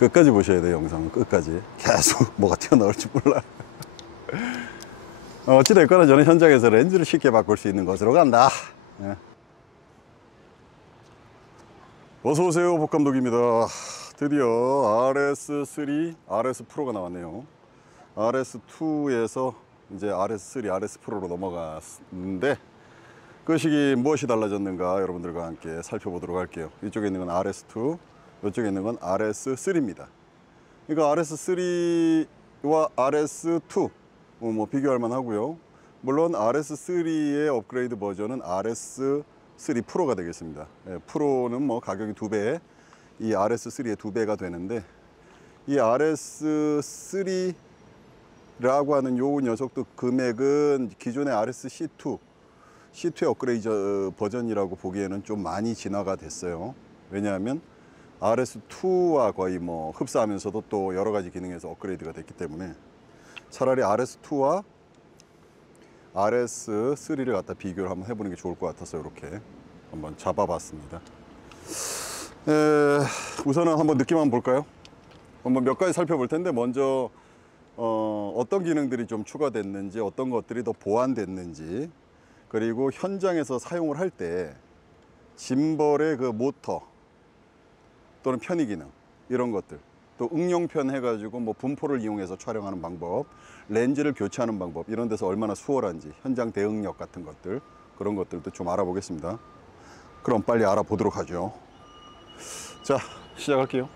끝까지 보셔야 돼요. 영상은 끝까지 계속 뭐가 튀어나올지 몰라. 어찌됐거나 저는 현장에서 렌즈를 쉽게 바꿀 수 있는 것으로 간다. 예. 어서오세요, 복감독입니다. 드디어 RS3, RS 프로가 나왔네요. RS2에서 이제 RS3, RS 프로로 넘어갔는데 그 시기 무엇이 달라졌는가 여러분들과 함께 살펴보도록 할게요. 이쪽에 있는 건 RS2, 이쪽에 있는 건 RS3입니다. 그러니까 RS3와 RS2 뭐 비교할 만하고요. 물론 RS3의 업그레이드 버전은 RS3 프로가 되겠습니다. 예, 프로는 뭐 가격이 2배, 이 RS3의 2배가 되는데 이 RS3라고 하는 요 녀석도 금액은 기존의 C2의 업그레이드 버전이라고 보기에는 좀 많이 진화가 됐어요. 왜냐하면 RS2와 거의 뭐 흡사하면서도 또 여러 가지 기능에서 업그레이드가 됐기 때문에 차라리 RS2와 RS3를 갖다 비교를 한번 해보는 게 좋을 것 같아서 이렇게 한번 잡아봤습니다. 우선은 한번 느낌만 볼까요? 한번 몇 가지 살펴볼 텐데 먼저 어떤 기능들이 좀 추가됐는지, 어떤 것들이 더 보완됐는지, 그리고 현장에서 사용을 할 때 짐벌의 그 모터 또는 편의 기능 이런 것들, 또 응용편 해가지고 뭐 분포를 이용해서 촬영하는 방법, 렌즈를 교체하는 방법, 이런 데서 얼마나 수월한지, 현장 대응력 같은 것들, 그런 것들도 좀 알아보겠습니다. 그럼 빨리 알아보도록 하죠. 자, 시작할게요.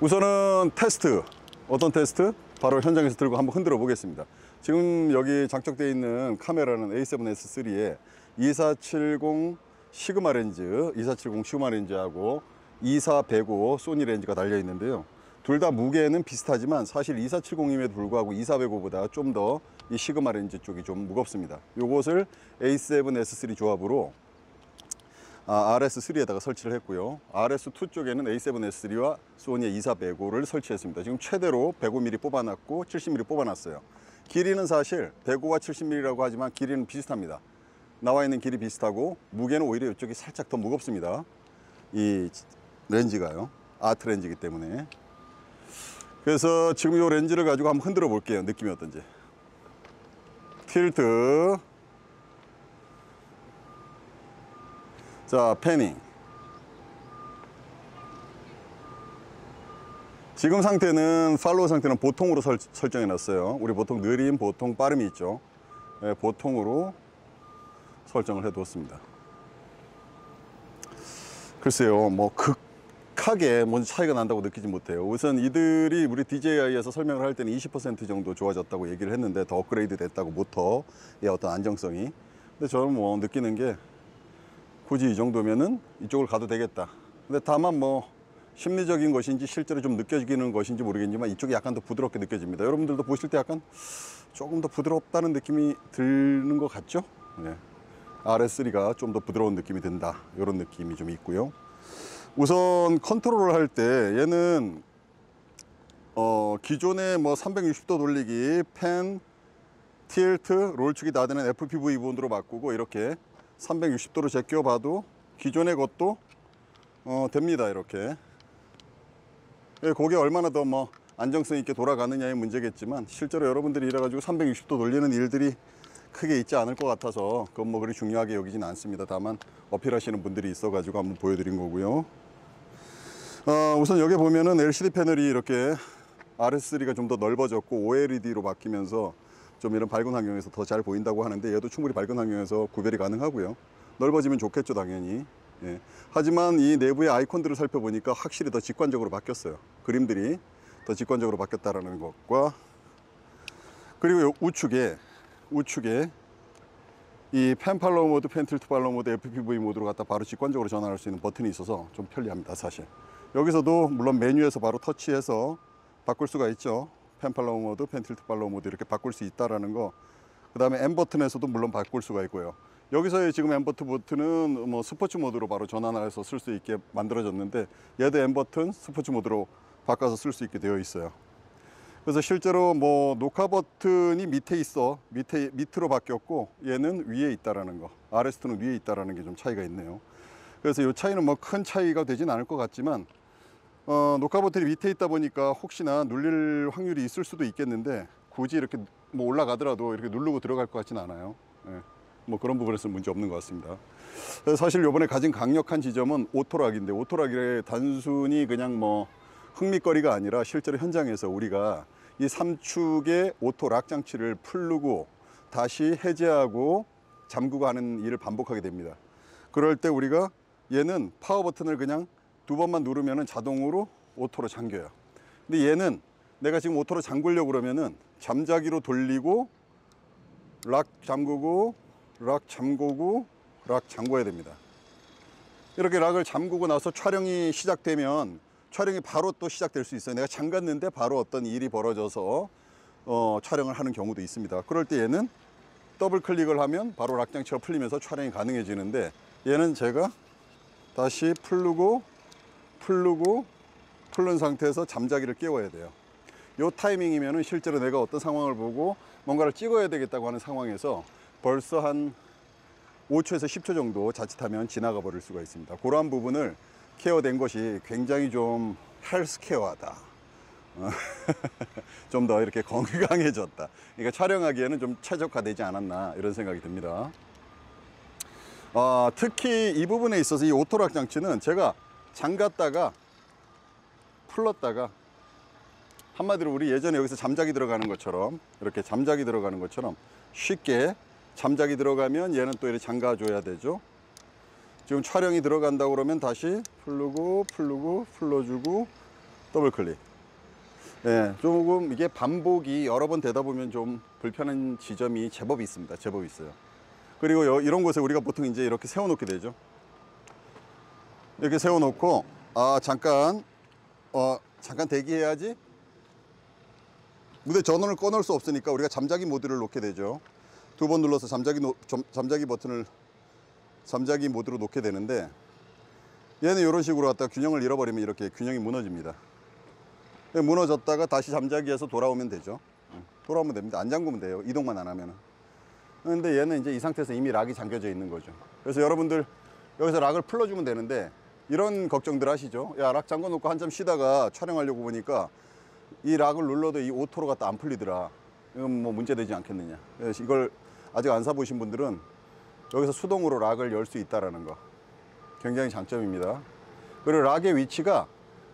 우선은 테스트. 어떤 테스트? 바로 현장에서 들고 한번 흔들어 보겠습니다. 지금 여기 장착되어 있는 카메라는 A7S3에 2470 시그마 렌즈, 2470 시그마 렌즈하고 2405 소니 렌즈가 달려 있는데요. 둘 다 무게는 비슷하지만 사실 2470임에도 불구하고 2405보다 좀 더 이 시그마 렌즈 쪽이 좀 무겁습니다. 요것을 A7S3 조합으로 RS3에다가 설치를 했고요. RS2 쪽에는 A7S3와 소니의 2405를 설치했습니다. 지금 최대로 105mm 뽑아놨고 70mm 뽑아놨어요. 길이는 사실 105와 70mm라고 하지만 길이는 비슷합니다. 나와 있는 길이 비슷하고 무게는 오히려 이쪽이 살짝 더 무겁습니다. 이 렌즈가요. 아트 렌즈이기 때문에. 그래서 지금 이 렌즈를 가지고 한번 흔들어 볼게요. 느낌이 어떤지. 틸트. 자, 패닝. 지금 상태는 팔로우 상태는 보통으로 설정해 놨어요. 우리 보통 느림, 보통 빠름이 있죠. 네, 보통으로 설정을 해 두었습니다. 글쎄요, 뭐 극하게 뭔 차이가 난다고 느끼지 못해요. 우선 이들이 우리 DJI에서 설명을 할 때는 20% 정도 좋아졌다고 얘기를 했는데 더 업그레이드 됐다고, 모터의 어떤 안정성이. 근데 저는 뭐 느끼는 게 굳이 이 정도면은 이쪽을 가도 되겠다. 근데 다만 뭐 심리적인 것인지 실제로 좀 느껴지는 것인지 모르겠지만 이쪽이 약간 더 부드럽게 느껴집니다. 여러분들도 보실 때 약간 조금 더 부드럽다는 느낌이 드는 것 같죠? 네. RS3가 좀 더 부드러운 느낌이 든다, 이런 느낌이 좀 있고요. 우선 컨트롤을 할 때 얘는 기존에 뭐 360도 돌리기, 팬, 틸트, 롤축이 다 되는 FPV 모드로 바꾸고 이렇게 360도로 제껴 봐도 기존의 것도 됩니다. 이렇게. 그게 얼마나 더 뭐 안정성 있게 돌아가느냐의 문제겠지만 실제로 여러분들이 이래가지고 360도 돌리는 일들이 크게 있지 않을 것 같아서 그건 뭐 그리 중요하게 여기진 않습니다. 다만 어필하시는 분들이 있어가지고 한번 보여드린 거고요. 우선 여기 보면은 LCD 패널이 이렇게 RS3가 좀 더 넓어졌고 OLED로 바뀌면서 좀 이런 밝은 환경에서 더 잘 보인다고 하는데 얘도 충분히 밝은 환경에서 구별이 가능하고요. 넓어지면 좋겠죠, 당연히. 예. 하지만 이 내부의 아이콘들을 살펴보니까 확실히 더 직관적으로 바뀌었어요. 그림들이 더 직관적으로 바뀌었다는 것과, 그리고 우측에 이 펜 팔로우 모드, 펜 틸트 팔로우 모드, FPV 모드로 갖다 바로 직관적으로 전환할 수 있는 버튼이 있어서 좀 편리합니다, 사실. 여기서도 물론 메뉴에서 바로 터치해서 바꿀 수가 있죠. 펜 팔로우 모드, 펜 틸트 팔로우 모드 이렇게 바꿀 수 있다라는 거. 그 다음에 M 버튼에서도 물론 바꿀 수가 있고요. 여기서의 지금 M 버튼은 뭐 스포츠 모드로 바로 전환해서 쓸 수 있게 만들어졌는데 얘도 M 버튼 스포츠 모드로 바꿔서 쓸 수 있게 되어 있어요. 그래서 실제로 뭐 녹화 버튼이 밑으로 바뀌었고 얘는 위에 있다라는 거, RS2는 위에 있다라는 게 좀 차이가 있네요. 그래서 이 차이는 뭐 큰 차이가 되진 않을 것 같지만 녹화 버튼이 밑에 있다 보니까 혹시나 눌릴 확률이 있을 수도 있겠는데 굳이 이렇게 뭐 올라가더라도 이렇게 누르고 들어갈 것 같지는 않아요. 예. 뭐 그런 부분에서 문제 없는 것 같습니다. 사실 이번에 가진 강력한 지점은 오토락인데, 오토락이 단순히 그냥 뭐 흥미거리가 아니라 실제로 현장에서 우리가 이 3축의 오토락 장치를 풀르고 다시 해제하고 잠그고 하는 일을 반복하게 됩니다. 그럴 때 우리가 얘는 파워 버튼을 그냥 2번만 누르면 자동으로 오토로 잠겨요. 근데 얘는 내가 지금 오토로 잠그려고 그러면은 잠자기로 돌리고 락 잠그고 락 잠그고 락 잠궈야 됩니다. 이렇게 락을 잠그고 나서 촬영이 시작되면 촬영이 바로 또 시작될 수 있어요. 내가 잠갔는데 바로 어떤 일이 벌어져서 촬영을 하는 경우도 있습니다. 그럴 때 얘는 더블 클릭을 하면 바로 락 장치가 풀리면서 촬영이 가능해지는데, 얘는 제가 다시 풀르고 풀른 상태에서 잠자기를 깨워야 돼요. 이 타이밍이면 실제로 내가 어떤 상황을 보고 뭔가를 찍어야 되겠다고 하는 상황에서 벌써 한 5초에서 10초 정도 자칫하면 지나가 버릴 수가 있습니다. 그러한 부분을 케어된 것이 굉장히 좀 헬스케어하다. 좀 더 이렇게 건강해졌다. 그러니까 촬영하기에는 좀 최적화되지 않았나 이런 생각이 듭니다. 특히 이 부분에 있어서 이 오토락 장치는 제가 잠갔다가 풀렀다가, 한마디로 우리 예전에 여기서 잠자기 들어가는 것처럼, 이렇게 잠자기 들어가는 것처럼 쉽게 잠자기 들어가면 얘는 또 이렇게 잠가 줘야 되죠. 지금 촬영이 들어간다고 그러면 다시 풀르고 풀러주고 더블 클릭. 예, 조금 이게 반복이 여러 번 되다 보면 좀 불편한 지점이 제법 있습니다. 제법 있어요. 그리고 이런 곳에 우리가 보통 이제 이렇게 세워놓게 되죠. 이렇게 세워놓고 잠깐 대기해야지. 무대 전원을 꺼놓을 수 없으니까 우리가 잠자기 모드를 놓게 되죠. 2번 눌러서 잠자기 버튼을 잠자기 모드로 놓게 되는데, 얘는 이런 식으로 갖다 균형을 잃어버리면 이렇게 균형이 무너집니다. 무너졌다가 다시 잠자기에서 돌아오면 되죠. 돌아오면 됩니다. 안 잠그면 돼요. 이동만 안 하면은. 근데 얘는 이제 이 상태에서 이미 락이 잠겨져 있는 거죠. 그래서 여러분들 여기서 락을 풀어주면 되는데, 이런 걱정들 하시죠. 야, 락 잠궈 놓고 한참 쉬다가 촬영하려고 보니까 이 락을 눌러도 이 오토로 갖다 안 풀리더라. 이건 뭐 문제되지 않겠느냐. 그래서 이걸 아직 안 사보신 분들은 여기서 수동으로 락을 열 수 있다는 거 굉장히 장점입니다. 그리고 락의 위치가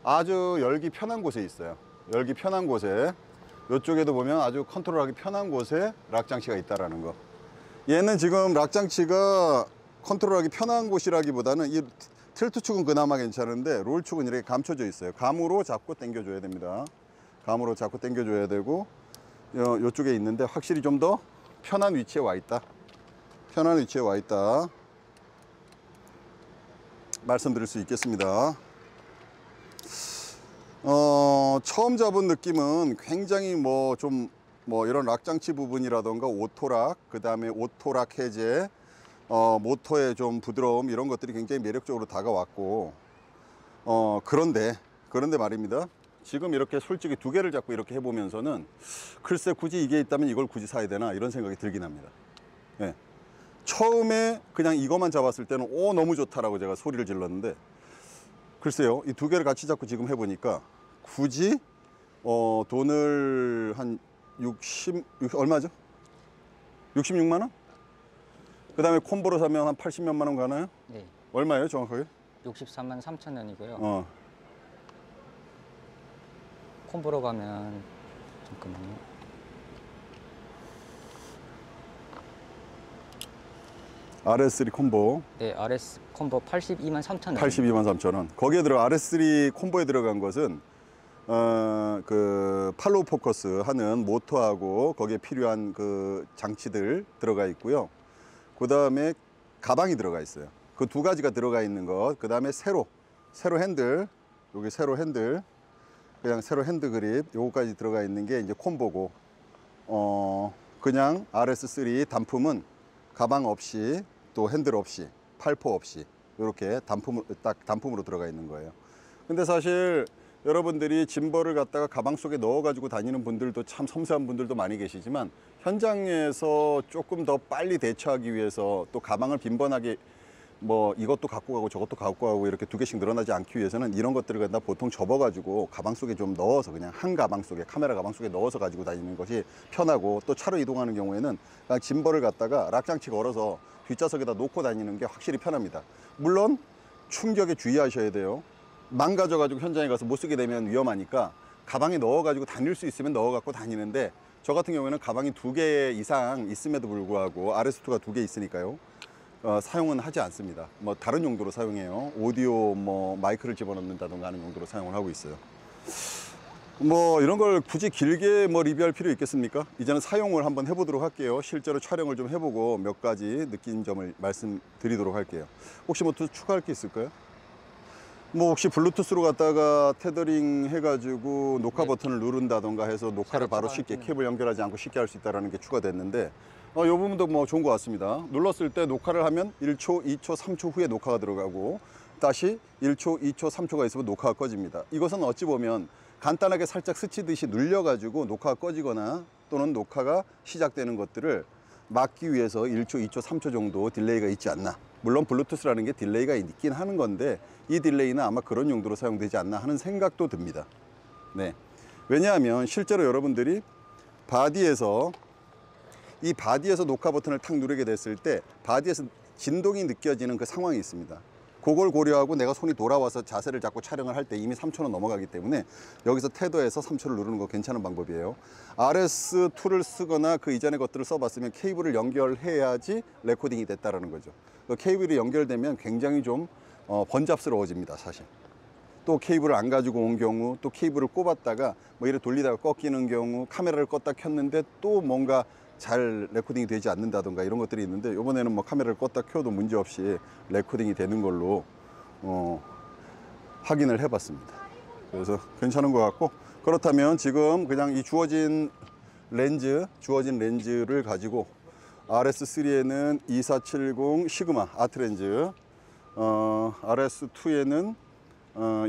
아주 열기 편한 곳에 있어요. 열기 편한 곳에, 이쪽에도 보면 아주 컨트롤하기 편한 곳에 락 장치가 있다는 거. 얘는 지금 락 장치가 컨트롤하기 편한 곳이라기보다는 이 틸트 축은 그나마 괜찮은데 롤 축은 이렇게 감춰져 있어요. 감으로 잡고 당겨줘야 됩니다. 감으로 잡고 당겨줘야 되고, 이쪽에 있는데 확실히 좀 더 편한 위치에 와 있다. 편한 위치에 와 있다 말씀드릴 수 있겠습니다. 처음 잡은 느낌은 굉장히 이런 락 장치 부분이라던가 오토락, 그 다음에 오토락 해제, 모터의 좀 부드러움, 이런 것들이 굉장히 매력적으로 다가왔고, 그런데 말입니다. 지금 이렇게 솔직히 2개를 잡고 이렇게 해보면서는 글쎄 굳이 이게 있다면 이걸 굳이 사야 되나 이런 생각이 들긴 합니다. 예. 처음에 그냥 이것만 잡았을 때는 너무 좋다라고 제가 소리를 질렀는데, 글쎄요, 이 2개를 같이 잡고 지금 해보니까 굳이 돈을 한 얼마죠? 66만 원? 그 다음에 콤보로 사면 한 80몇만 원 가나요? 네. 얼마예요 정확하게? 63만 3천 원이고요. 콤보로 가면, 잠깐만요. RS3 콤보. 네, RS 콤보 82만 3천 원. 82만 3천 원. 거기에 RS3 콤보에 들어간 것은 그 팔로우 포커스 하는 모터하고 거기에 필요한 그 장치들 들어가 있고요. 그 다음에 가방이 들어가 있어요. 그 2가지가 들어가 있는 것. 그 다음에 세로 핸들, 여기 세로 핸들, 그냥 세로 핸드 그립, 요거까지 들어가 있는 게 이제 콤보고, 그냥 RS3 단품은 가방 없이, 또 핸들 없이, 팔포 없이 이렇게 단품으로 들어가 있는 거예요. 근데 사실 여러분들이 짐벌을 갖다가 가방 속에 넣어 가지고 다니는 분들도 참 섬세한 분들도 많이 계시지만, 현장에서 조금 더 빨리 대처하기 위해서 또 가방을 빈번하게 뭐 이것도 갖고 가고 저것도 갖고 가고 이렇게 두 개씩 늘어나지 않기 위해서는 이런 것들을 갖다 보통 접어가지고 가방 속에 좀 넣어서 그냥 한 가방 속에, 카메라 가방 속에 넣어서 가지고 다니는 것이 편하고, 또 차로 이동하는 경우에는 그냥 짐벌을 갖다가 락장치 걸어서 뒷좌석에다 놓고 다니는 게 확실히 편합니다. 물론 충격에 주의하셔야 돼요. 망가져가지고 현장에 가서 못 쓰게 되면 위험하니까 가방에 넣어가지고 다닐 수 있으면 넣어갖고 다니는데, 저 같은 경우에는 가방이 2개 이상 있음에도 불구하고 RS2가 2개 있으니까요. 사용은 하지 않습니다. 뭐 다른 용도로 사용해요. 오디오 뭐 마이크를 집어넣는다던가 하는 용도로 사용을 하고 있어요. 뭐 이런 걸 굳이 길게 뭐 리뷰할 필요 있겠습니까? 이제는 사용을 한번 해보도록 할게요. 실제로 촬영을 좀 해보고 몇 가지 느낀 점을 말씀드리도록 할게요. 혹시 뭐 또 추가할 게 있을까요? 뭐 혹시 블루투스로 갖다가 테더링 해가지고 녹화 네. 버튼을 누른다던가 해서 녹화를 바로 쉽게 케이블 연결하지 않고 쉽게 할 수 있다는 게 추가됐는데, 이 부분도 뭐 좋은 것 같습니다. 눌렀을 때 녹화를 하면 1초, 2초, 3초 후에 녹화가 들어가고, 다시 1초, 2초, 3초가 있으면 녹화가 꺼집니다. 이것은 어찌 보면 간단하게 살짝 스치듯이 눌려가지고 녹화가 꺼지거나 또는 녹화가 시작되는 것들을 막기 위해서 1초, 2초, 3초 정도 딜레이가 있지 않나. 물론 블루투스라는 게 딜레이가 있긴 하는 건데, 이 딜레이는 아마 그런 용도로 사용되지 않나 하는 생각도 듭니다. 네. 왜냐하면 실제로 여러분들이 이 바디에서 녹화 버튼을 탁 누르게 됐을 때 바디에서 진동이 느껴지는 그 상황이 있습니다. 그걸 고려하고 내가 손이 돌아와서 자세를 잡고 촬영을 할 때 이미 3초는 넘어가기 때문에 여기서 테더에서 3초를 누르는 거 괜찮은 방법이에요. RS2를 쓰거나 그 이전의 것들을 써봤으면 케이블을 연결해야지 레코딩이 됐다라는 거죠. 그 케이블이 연결되면 굉장히 좀 번잡스러워집니다, 사실. 또 케이블을 안 가지고 온 경우, 또 케이블을 꼽았다가 뭐 이렇게 돌리다가 꺾이는 경우, 카메라를 껐다 켰는데 또 뭔가 잘 레코딩이 되지 않는다던가 이런 것들이 있는데, 이번에는 뭐 카메라를 껐다 켜도 문제없이 레코딩이 되는 걸로 확인을 해봤습니다. 그래서 괜찮은 것 같고, 그렇다면 지금 그냥 이 주어진 렌즈를 가지고 RS3에는 2470 시그마 아트렌즈, RS2에는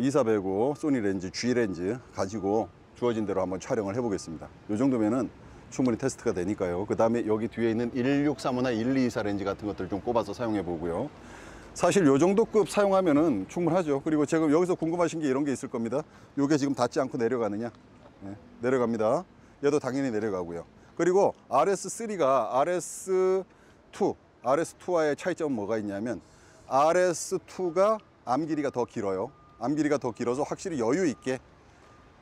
2405 소니 렌즈 G 렌즈 가지고 주어진 대로 한번 촬영을 해보겠습니다. 이 정도면은 충분히 테스트가 되니까요. 그 다음에 여기 뒤에 있는 1635나 1224 렌즈 같은 것들 좀 꼽아서 사용해 보고요. 사실 요 정도급 사용하면은 충분하죠. 그리고 제가 여기서 궁금하신 게 이런 게 있을 겁니다. 요게 지금 닿지 않고 내려가느냐? 네, 내려갑니다. 얘도 당연히 내려가고요. 그리고 RS3가 RS2와의 차이점은 뭐가 있냐면, RS2가 암 길이가 더 길어요. 암 길이가 더 길어서 확실히 여유 있게,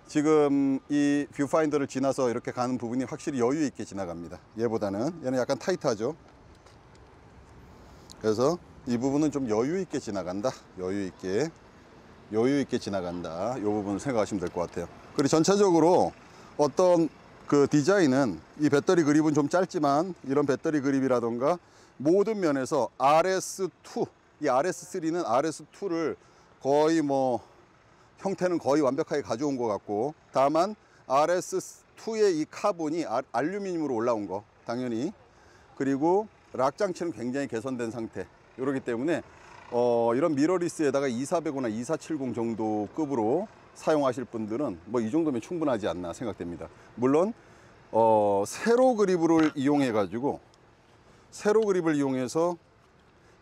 지금 이 뷰파인더를 지나서 이렇게 가는 부분이 확실히 여유 있게 지나갑니다. 얘보다는 얘는 약간 타이트하죠. 그래서 이 부분은 좀 여유 있게 지나간다. 여유 있게 지나간다. 이 부분 생각하시면 될 것 같아요. 그리고 전체적으로 어떤 그 디자인은, 이 배터리 그립은 좀 짧지만 이런 배터리 그립이라던가 모든 면에서 이 RS3는 RS2를 거의 뭐 형태는 거의 완벽하게 가져온 것 같고, 다만 RS2의 이 카본이 알루미늄으로 올라온 거 당연히, 그리고 락 장치는 굉장히 개선된 상태, 이러기 때문에 이런 미러리스에다가 2405나 2470 정도 급으로 사용하실 분들은 뭐 이 정도면 충분하지 않나 생각됩니다. 물론 세로 그립을 이용해서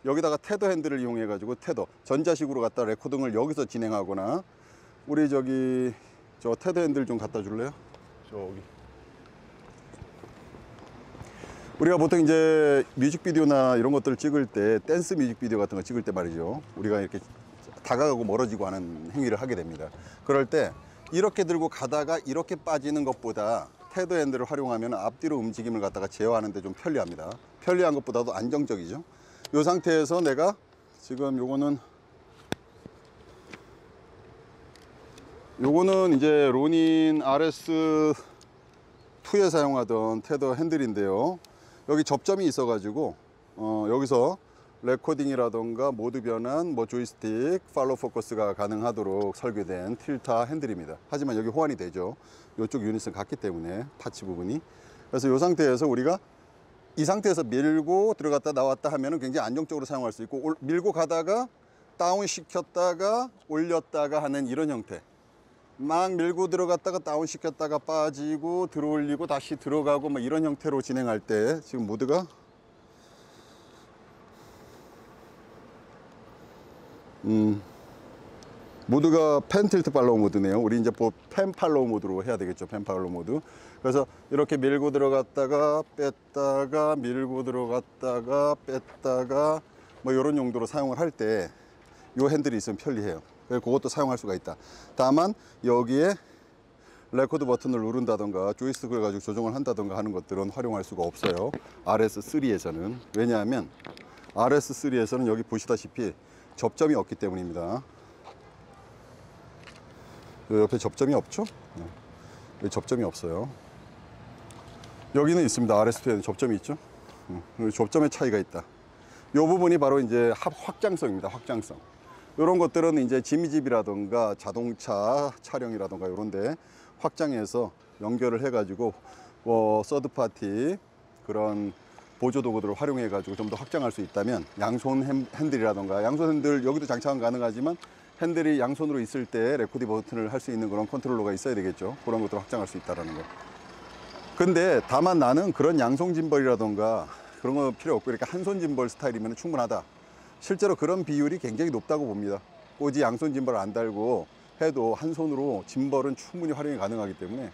여기다가 테더 핸들을 이용해 가지고 전자식으로 갖다 레코딩을 여기서 진행하거나, 우리 저 테더 핸들 좀 갖다 줄래요? 저기. 우리가 보통 이제 뮤직비디오나 이런 것들을 찍을 때, 댄스 뮤직비디오 같은 거 찍을 때 말이죠. 우리가 이렇게 다가가고 멀어지고 하는 행위를 하게 됩니다. 그럴 때 이렇게 들고 가다가 이렇게 빠지는 것보다 테더 핸들을 활용하면 앞뒤로 움직임을 갖다가 제어하는 데 좀 편리합니다. 편리한 것보다도 안정적이죠. 이 상태에서 내가 지금 요거는 이제 로닌 RS2에 사용하던 테더 핸들인데요. 여기 접점이 있어 가지고 여기서 레코딩이라던가 모드 변환, 뭐 조이스틱, 팔로우 포커스가 가능하도록 설계된 틸타 핸들입니다. 하지만 여기 호환이 되죠. 이쪽 유닛은 같기 때문에 파츠 부분이. 그래서 이 상태에서 우리가 이 상태에서 밀고 들어갔다 나왔다 하면은 굉장히 안정적으로 사용할 수 있고, 밀고 가다가 다운 시켰다가 올렸다가 하는 이런 형태, 막 밀고 들어갔다가 다운 시켰다가 빠지고 들어올리고 다시 들어가고 뭐 이런 형태로 진행할 때, 지금 모드가 모드가 펜 틸트 팔로우 모드네요. 우리 이제 펜 팔로우 모드로 해야 되겠죠. 펜 팔로우 모드. 그래서 이렇게 밀고 들어갔다가 뺐다가 밀고 들어갔다가 뺐다가 뭐 이런 용도로 사용을 할 때 이 핸들이 있으면 편리해요. 그래서 그것도 사용할 수가 있다. 다만 여기에 레코드 버튼을 누른다던가 조이스틱을 가지고 조정을 한다던가 하는 것들은 활용할 수가 없어요. RS3에서는. 왜냐하면 RS3에서는 여기 보시다시피 접점이 없기 때문입니다. 옆에 접점이 없죠? 네. 여기 접점이 없어요. 여기는 있습니다. RS2에는 접점이 있죠? 접점의 차이가 있다. 이 부분이 바로 이제 확장성입니다. 확장성. 이런 것들은 이제 지미집이라던가 자동차 촬영이라던가 이런데 확장해서 연결을 해가지고 서드 파티 그런 보조 도구들을 활용해가지고 좀 더 확장할 수 있다면 양손 핸들이라던가 양손 핸들 여기도 장착은 가능하지만 핸들이 양손으로 있을 때 레코드 버튼을 할 수 있는 그런 컨트롤러가 있어야 되겠죠. 그런 것들을 확장할 수 있다는 거. 근데 다만 나는 그런 양손 짐벌이라던가 그런 거 필요 없고 이렇게 한 손 짐벌 스타일이면 충분하다. 실제로 그런 비율이 굉장히 높다고 봅니다. 굳이 양손 짐벌을 안 달고 해도 한 손으로 짐벌은 충분히 활용이 가능하기 때문에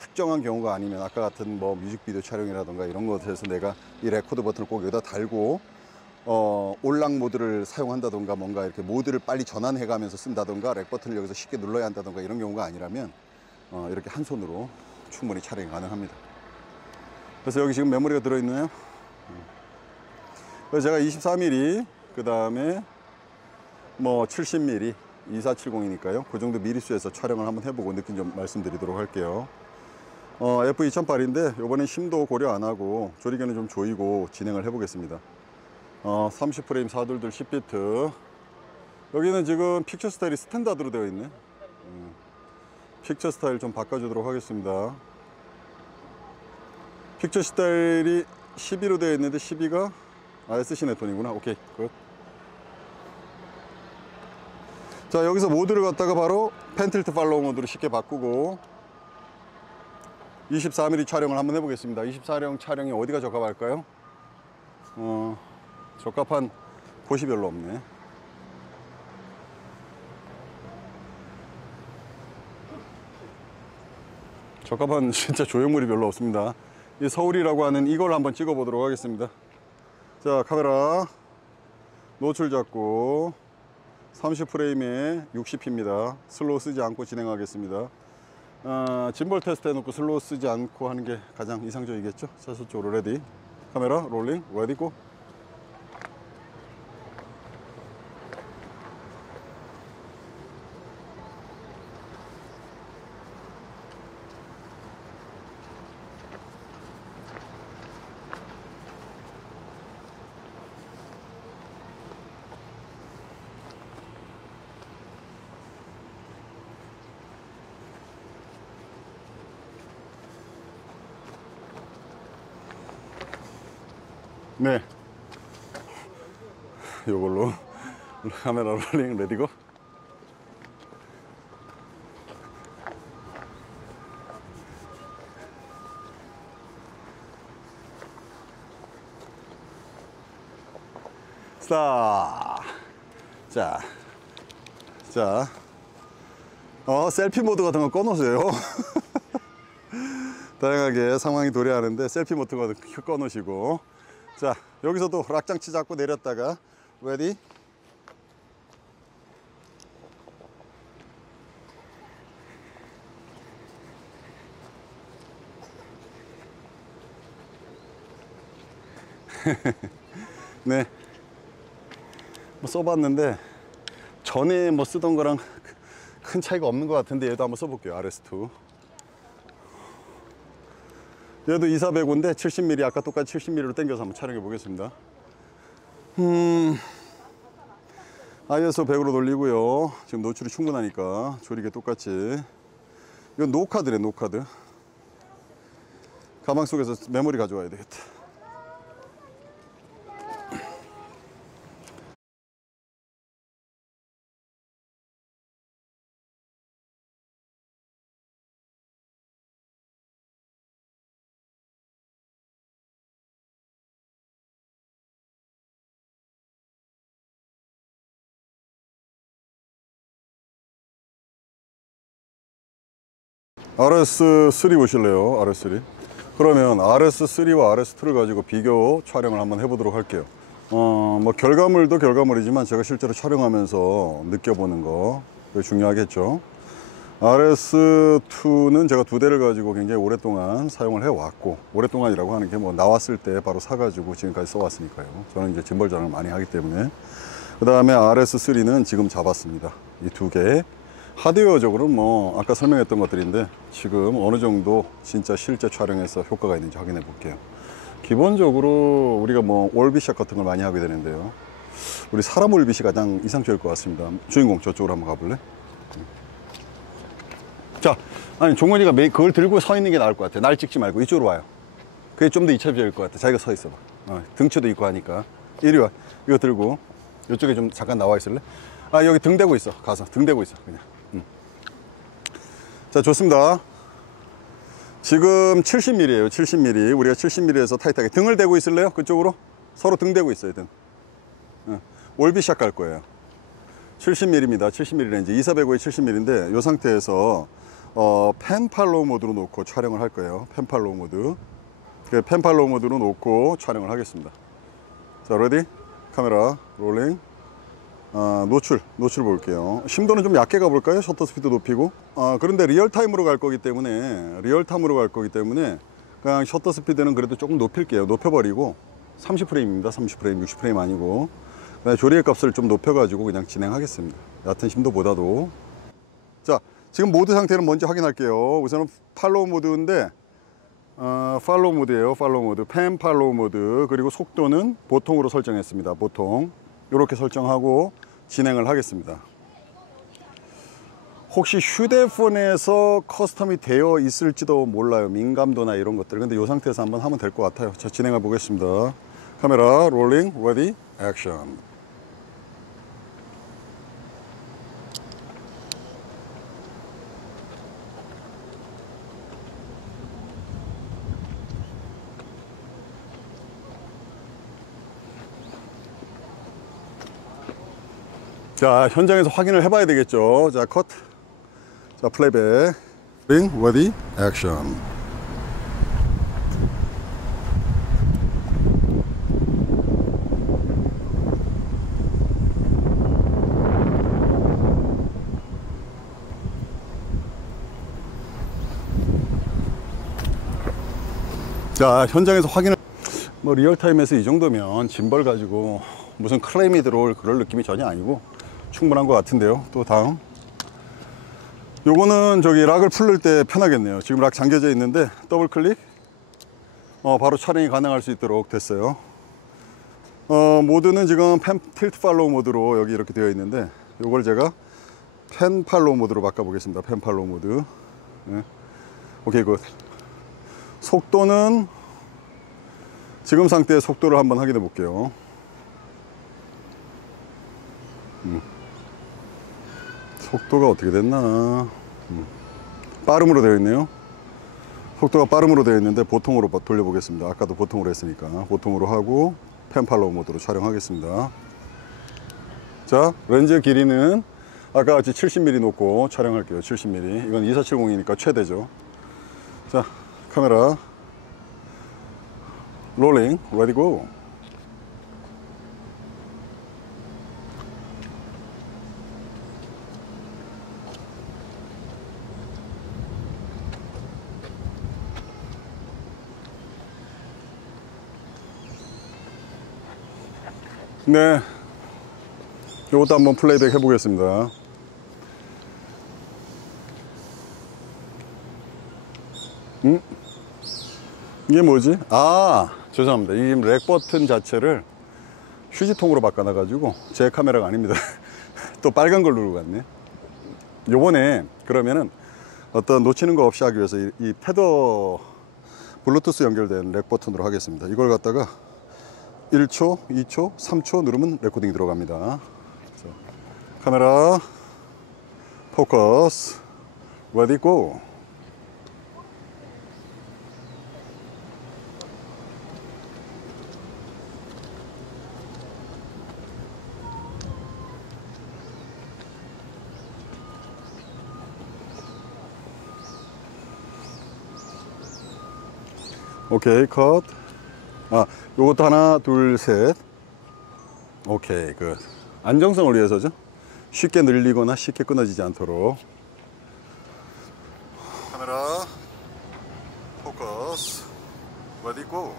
특정한 경우가 아니면 아까 같은 뭐 뮤직비디오 촬영이라던가 이런 것에서 내가 이 레코드 버튼을 꼭 여기다 달고 올락 모드를 사용한다던가 뭔가 이렇게 모드를 빨리 전환해 가면서 쓴다던가 렉 버튼을 여기서 쉽게 눌러야 한다던가 이런 경우가 아니라면 이렇게 한 손으로 충분히 촬영이 가능합니다. 그래서 여기 지금 메모리가 들어있네요. 그래서 제가 24mm 그 다음에 뭐 70mm 2470이니까요 그 정도 미리수에서 촬영을 한번 해보고 느낀 점 말씀드리도록 할게요. F2008인데 이번엔 심도 고려 안 하고 조리개는 좀 조이고 진행을 해 보겠습니다. 30프레임 422 10비트. 여기는 지금 픽처 스타일이 스탠다드로 되어 있네. 픽처 스타일 좀 바꿔주도록 하겠습니다. 픽처 스타일이 12로 되어 있는데 12가 SC 네톤이구나. 오케이 굿. 자 여기서 모드를 갖다가 바로 펜 틸트 팔로우 모드로 쉽게 바꾸고 24mm 촬영을 한번 해보겠습니다. 24mm 촬영이 어디가 적합할까요? 적합한 곳이 별로 없네. 적합한 진짜 조형물이 별로 없습니다. 이 서울이라고 하는 이걸 한번 찍어 보도록 하겠습니다. 자 카메라 노출 잡고 30프레임에 60p입니다. 슬로우 쓰지 않고 진행하겠습니다. 짐벌 테스트 해놓고 슬로우 쓰지 않고 하는 게 가장 이상적이겠죠. 자 저쪽으로 레디. 카메라 롤링 레디 고. 네, 요걸로 카메라 롤링 레디고. 스탑. 자, 셀피 모드 같은 거 꺼놓으세요. 다양하게 상황이 도래하는데 셀피 모드 같은 거 꺼놓으시고. 자 여기서도 락장치 잡고 내렸다가 레디. 네, 뭐 써봤는데 전에 뭐 쓰던 거랑 큰 차이가 없는 것 같은데 얘도 한번 써볼게요. RS2 얘도 2405인데 70mm 아까 똑같이 70mm로 당겨서 한번 촬영해 보겠습니다. ISO 100으로 돌리고요. 지금 노출이 충분하니까 조리개 똑같이. 이건 노카드래. 노카드. 가방 속에서 메모리 가져와야 되겠다. RS3 보실래요? RS3. 그러면 RS3와 RS2를 가지고 비교 촬영을 한번 해보도록 할게요. 뭐 결과물도 결과물이지만 제가 실제로 촬영하면서 느껴보는 거 그게 중요하겠죠. RS2는 제가 두 대를 가지고 굉장히 오랫동안 사용을 해왔고, 오랫동안이라고 하는 게 뭐 나왔을 때 바로 사가지고 지금까지 써왔으니까요. 저는 이제 짐벌 전을 많이 하기 때문에. 그 다음에 RS3는 지금 잡았습니다. 이 두 개. 하드웨어적으로는 뭐 아까 설명했던 것들인데 지금 어느 정도 진짜 실제 촬영에서 효과가 있는지 확인해 볼게요. 기본적으로 우리가 뭐 올비샷 같은 걸 많이 하게 되는데요. 우리 사람 올빗이 가장 이상적일 것 같습니다. 주인공 저쪽으로 한번 가볼래? 자, 아니 종원이가 그걸 들고 서 있는 게 나을 것 같아. 날 찍지 말고 이쪽으로 와요. 그게 좀 더 이차적일 것 같아. 자기가 서 있어봐. 등치도 있고 하니까. 이리 와. 이거 들고 이쪽에 좀 잠깐 나와 있을래? 아, 여기 등 대고 있어. 가서 등 대고 있어. 그냥. 자, 좋습니다. 지금 70mm예요. 70mm. 우리가 70mm에서 타이트하게 등을 대고 있을래요? 그쪽으로? 서로 등 대고 있어요. 등. 올비샷 갈 거예요. 70mm입니다. 70mm 렌즈. 2405에 70mm인데 이 상태에서 펜 팔로우 모드로 놓고 촬영을 할 거예요. 펜 팔로우 모드. 펜 팔로우 모드로 놓고 촬영을 하겠습니다. 자, 레디? 카메라 롤링. 노출 볼게요. 심도는 좀 얕게 가볼까요? 셔터 스피드 높이고. 그런데 리얼타임으로 갈 거기 때문에 그냥 셔터 스피드는 그래도 조금 높일게요. 높여버리고 30프레임입니다. 30프레임, 60프레임 아니고. 조리의 값을 좀 높여가지고 그냥 진행하겠습니다. 얕은 심도보다도. 자, 지금 모드 상태는 먼저 확인할게요. 우선은 팔로우 모드인데 팔로우 모드예요. 팔로우 모드, 펜 팔로우 모드. 그리고 속도는 보통으로 설정했습니다. 보통 이렇게 설정하고 진행을 하겠습니다. 혹시 휴대폰에서 커스텀이 되어 있을지도 몰라요. 민감도나 이런 것들. 근데 이 상태에서 한번 하면 될 것 같아요. 자, 진행해 보겠습니다. 카메라 롤링, 레디, 액션. 자, 현장에서 확인을 해봐야 되겠죠. 자, 컷. 자, 플레이백. 링, 레디, 액션. 자, 현장에서 확인을, 뭐 리얼타임에서 이 정도면 짐벌 가지고 무슨 클레임이 들어올 그럴 느낌이 전혀 아니고 충분한 것 같은데요. 또 다음. 요거는 저기 락을 풀릴 때 편하겠네요. 지금 락 잠겨져 있는데 더블 클릭. 바로 촬영이 가능할 수 있도록 됐어요. 모드는 지금 펜 틸트 팔로우 모드로 여기 이렇게 되어 있는데 요걸 제가 펜 팔로우 모드로 바꿔보겠습니다. 펜 팔로우 모드. 네. 오케이, 굿. 속도는 지금 상태의 속도를 한번 확인해 볼게요. 속도가 어떻게 됐나. 빠름으로 되어 있네요. 속도가 빠름으로 되어 있는데 보통으로 돌려보겠습니다. 아까도 보통으로 했으니까 보통으로 하고 펜 팔로우 모드로 촬영하겠습니다. 자, 렌즈 길이는 아까 같이 70mm 놓고 촬영할게요. 70mm. 이건 2470이니까 최대죠. 자, 카메라 롤링, 레디 고. 네, 이것도 한번 플레이백 해보겠습니다. 이게 뭐지? 아, 죄송합니다. 이 렉 버튼 자체를 휴지통으로 바꿔놔가지고 제 카메라가 아닙니다. 또 빨간 걸 누르고 갔네. 요번에 그러면은 어떤 놓치는 거 없이 하기 위해서 이 테더 블루투스 연결된 렉 버튼으로 하겠습니다. 이걸 갖다가 1초, 2초, 3초 누르면 레코딩이 들어갑니다. 자, 카메라 포커스 레디 고. 오케이, 컷. 아, 요것도 하나, 둘, 셋. 오케이, 굿. 안정성을 위해서죠. 쉽게 늘리거나 쉽게 끊어지지 않도록. 카메라, 포커스, 레디 고.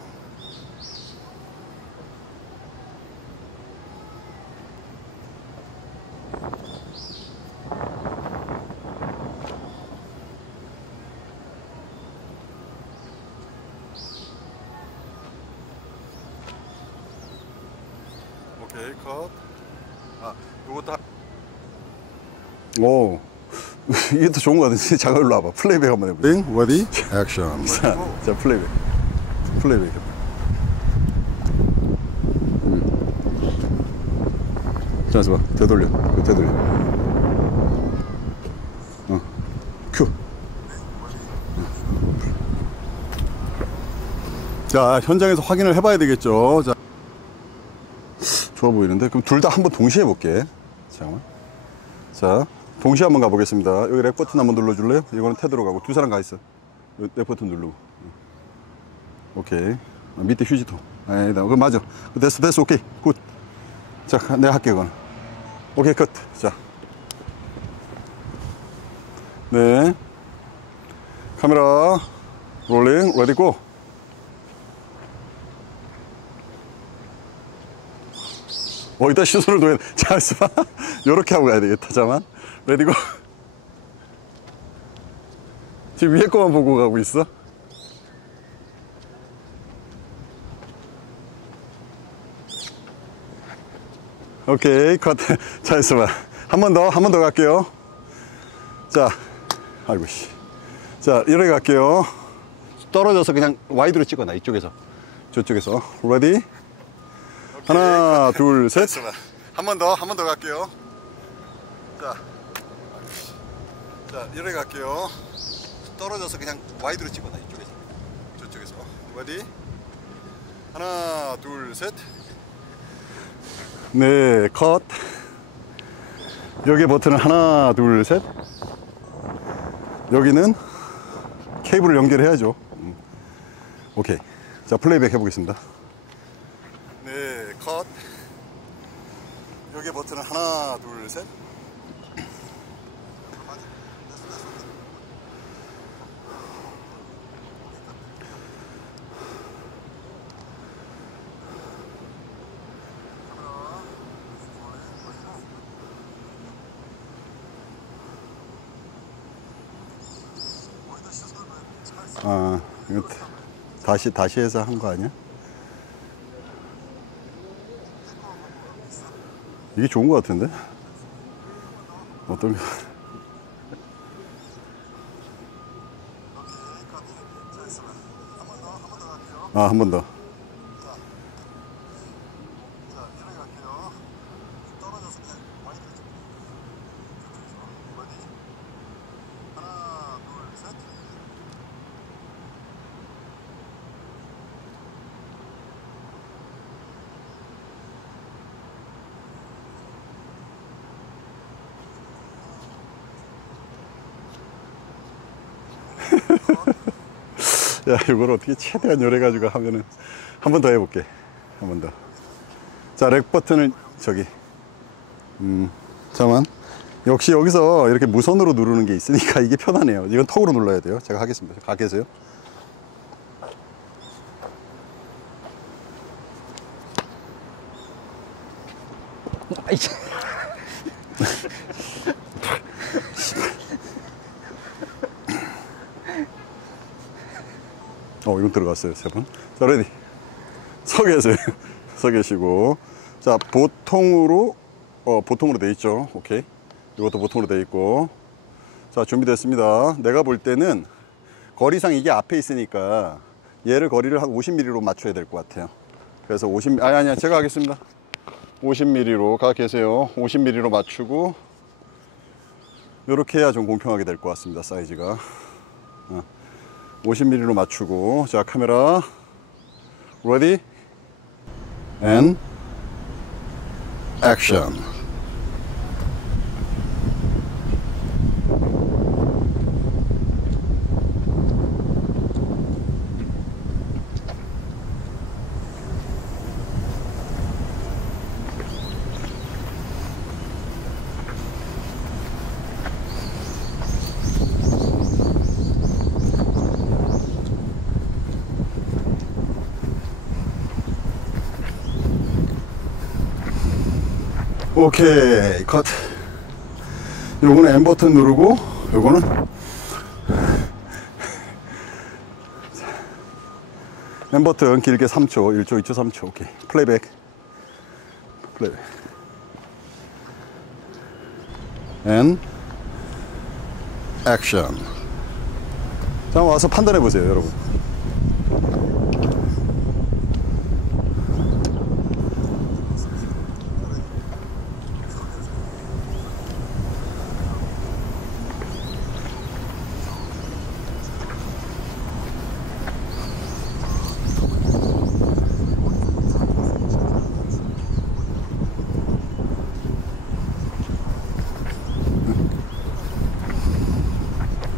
오케이, 컷. 아, 요것도 오, 이게 더 좋은 거 같은데. 잠깐 일로 와봐. 플레이백 한번 해보자. 레디, 액션. 자, 플레이백. 플레이백. 자, 봐. 되돌려. 되돌려. 큐. 자, 현장에서 확인을 해봐야 되겠죠. 자, 좋아 보이는데? 그럼 둘 다 한번 동시에 해볼게. 잠깐만. 자, 동시에 한번 가보겠습니다. 여기 렉 버튼 한번 눌러줄래요? 이거는 테드로 가고 두 사람 가 있어. 렉 버튼 누르고. 오케이. 밑에 휴지통. 아니다. 그거 맞아. 됐어, 됐어. 오케이. 굿. 자, 내가 할게, 이거는. 오케이, 끝. 자. 네. 카메라. 롤링. 레디 고. 이따 시선을 둬야 돼. 자, 있어봐. 요렇게 하고 가야 되겠다. 잠깐만. 레디고. 지금 위에 거만 보고 가고 있어. 오케이, 컷. 자, 있어봐. 한 번 더 갈게요. 자, 아이고, 씨. 자, 이렇게 갈게요. 떨어져서 그냥 와이드로 찍어놔. 이쪽에서. 저쪽에서. 레디. 하나, 둘, 셋. 한 번 더 갈게요. 자, 이렇게 갈게요. 떨어져서 그냥 와이드로 찍어놔. 이쪽에서. 저쪽에서. 레디. 하나, 둘, 셋. 네, 컷. 여기 버튼은 하나, 둘, 셋. 여기는 케이블을 연결해야죠. 오케이. 자, 플레이백 해보겠습니다. 네, 컷. 여기 버튼은 하나, 둘, 셋. 아, 이거 다시 해서 한 거 아니야? 이게 좋은 거 같은데? 어떤 게? 아, 한 번 더. 야, 이걸 어떻게 최대한 요래가지고 하면은 한 번 더 해볼게. 한 번 더. 자, 렉 버튼을 저기. 잠깐만. 역시 여기서 이렇게 무선으로 누르는 게 있으니까 이게 편하네요. 이건 턱으로 눌러야 돼요. 제가 하겠습니다. 가 계세요. 이건 들어갔어요. 세 번. 자, 레디. 서 계세요. 서 계시고. 자, 보통으로 돼 있죠. 오케이. 이것도 보통으로 돼 있고. 자, 준비됐습니다. 내가 볼 때는 거리상 이게 앞에 있으니까 얘를 거리를 한 50mm로 맞춰야 될 것 같아요. 그래서 50, 아니야. 제가 하겠습니다. 50mm로 가 계세요. 50mm로 맞추고. 이렇게 해야 좀 공평하게 될 것 같습니다. 사이즈가. 50mm로 맞추고. 자, 카메라 ready and action. 오케이, 컷. 요거는 M 버튼 누르고, 요거는 M 버튼 길게 3초, 1초, 2초, 3초. 오케이. 플레이백. 플레이백. And 액션. 자, 와서 판단해 보세요, 여러분.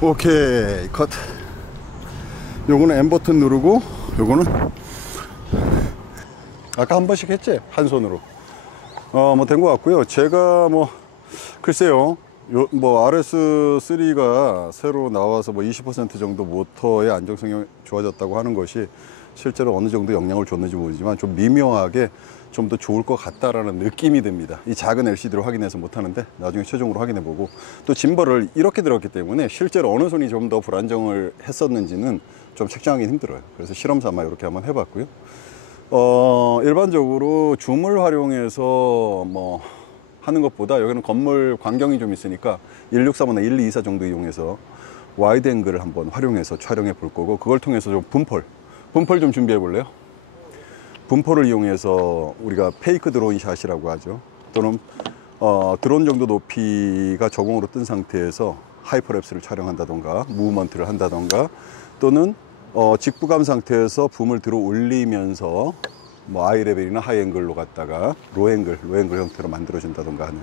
오케이, 컷. 요거는 M 버튼 누르고, 요거는 아까 한 번씩 했지? 한 손으로. 뭐 된 것 같고요. 제가 뭐 글쎄요, 뭐 RS3가 새로 나와서 뭐 20% 정도 모터의 안정성이 좋아졌다고 하는 것이 실제로 어느 정도 영향을 줬는지 모르지만 좀 미묘하게 좀 더 좋을 것 같다라는 느낌이 듭니다. 이 작은 LCD로 확인해서 못하는데 나중에 최종으로 확인해 보고, 또 짐벌을 이렇게 들었기 때문에 실제로 어느 손이 좀 더 불안정을 했었는지는 좀 책정하기 힘들어요. 그래서 실험 삼아 이렇게 한번 해봤고요. 일반적으로 줌을 활용해서 뭐 하는 것보다 여기는 건물 광경이 좀 있으니까 163이나 1224 정도 이용해서 와이드 앵글을 한번 활용해서 촬영해 볼 거고, 그걸 통해서 좀 분펄 좀 준비해 볼래요? 분포를 이용해서 우리가 페이크 드론 샷이라고 하죠. 또는 드론 정도 높이가 저공으로 뜬 상태에서 하이퍼랩스를 촬영한다던가 무브먼트를 한다던가, 또는 직부감 상태에서 붐을 들어 올리면서 뭐 아이레벨이나 하이앵글로 갔다가 로앵글 형태로 만들어 준다던가 하는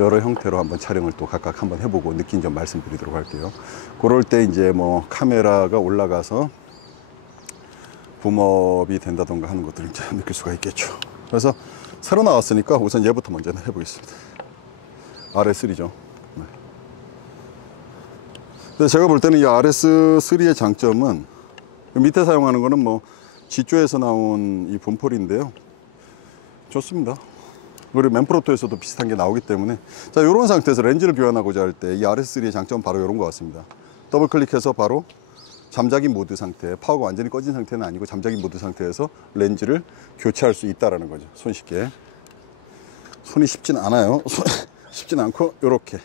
여러 형태로 한번 촬영을 또 각각 한번 해보고 느낀 점 말씀드리도록 할게요. 그럴 때 이제 뭐 카메라가 올라가서 붐업이 된다던가 하는 것들을 이제 느낄 수가 있겠죠. 그래서 새로 나왔으니까 우선 얘부터 먼저 해보겠습니다. RS3죠. 네. 근데 제가 볼 때는 이 RS3의 장점은 밑에 사용하는 거는 뭐 G조에서 나온 이 붐폴인데요. 좋습니다. 그리고 맨프로토에서도 비슷한 게 나오기 때문에, 자, 이런 상태에서 렌즈를 교환하고자 할 때 이 RS3의 장점은 바로 이런 것 같습니다. 더블 클릭해서 바로 잠자기 모드 상태, 파워가 완전히 꺼진 상태는 아니고 잠자기 모드 상태에서 렌즈를 교체할 수 있다라는 거죠. 손쉽게. 손이 쉽진 않아요. 쉽진 않고 요렇게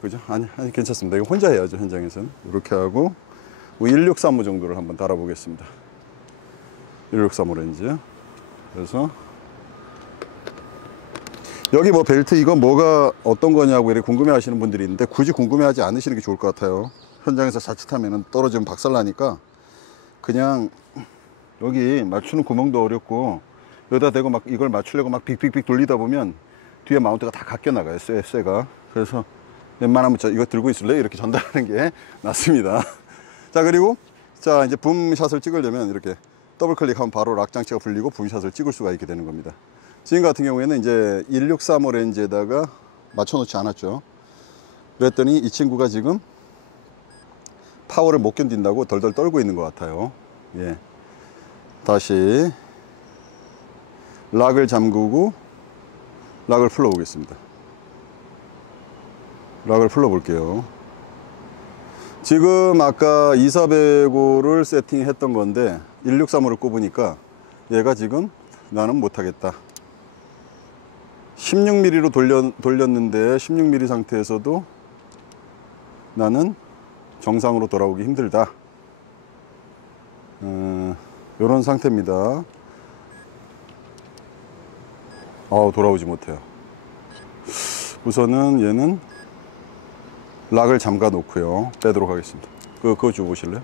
그죠? 아니 괜찮습니다. 이거 혼자 해야죠, 현장에서는. 이렇게 하고 1635 정도를 한번 달아보겠습니다. 1635 렌즈. 그래서 여기 뭐 벨트 이거 뭐가 어떤 거냐고 이렇게 궁금해 하시는 분들이 있는데, 굳이 궁금해 하지 않으시는 게 좋을 것 같아요. 현장에서 자칫하면 떨어지면 박살나니까 그냥 여기 맞추는 구멍도 어렵고, 여기다 대고 막 이걸 맞추려고 막 빅빅빅 돌리다 보면 뒤에 마운트가 다 각겨 나가요, 쇠가. 그래서 웬만하면 이거 들고 있을래? 이렇게 전달하는 게 낫습니다. 자, 그리고 자, 이제 붐샷을 찍으려면 이렇게 더블 클릭하면 바로 락 장치가 풀리고 붐샷을 찍을 수가 있게 되는 겁니다. 지금 같은 경우에는 이제 1635 렌즈에다가 맞춰놓지 않았죠. 그랬더니 이 친구가 지금 파워를 못 견딘다고 덜덜 떨고 있는 것 같아요. 예. 다시 락을 잠그고 락을 풀러 보겠습니다. 락을 풀러 볼게요. 지금 아까 2405를 세팅했던 건데 1635를 꼽으니까 얘가 지금 나는 못하겠다, 16mm로 돌렸는데 16mm 상태에서도 나는 정상으로 돌아오기 힘들다, 이런 상태입니다. 돌아오지 못해요. 우선은 얘는 락을 잠가 놓고요, 빼도록 하겠습니다. 그거 주보실래요?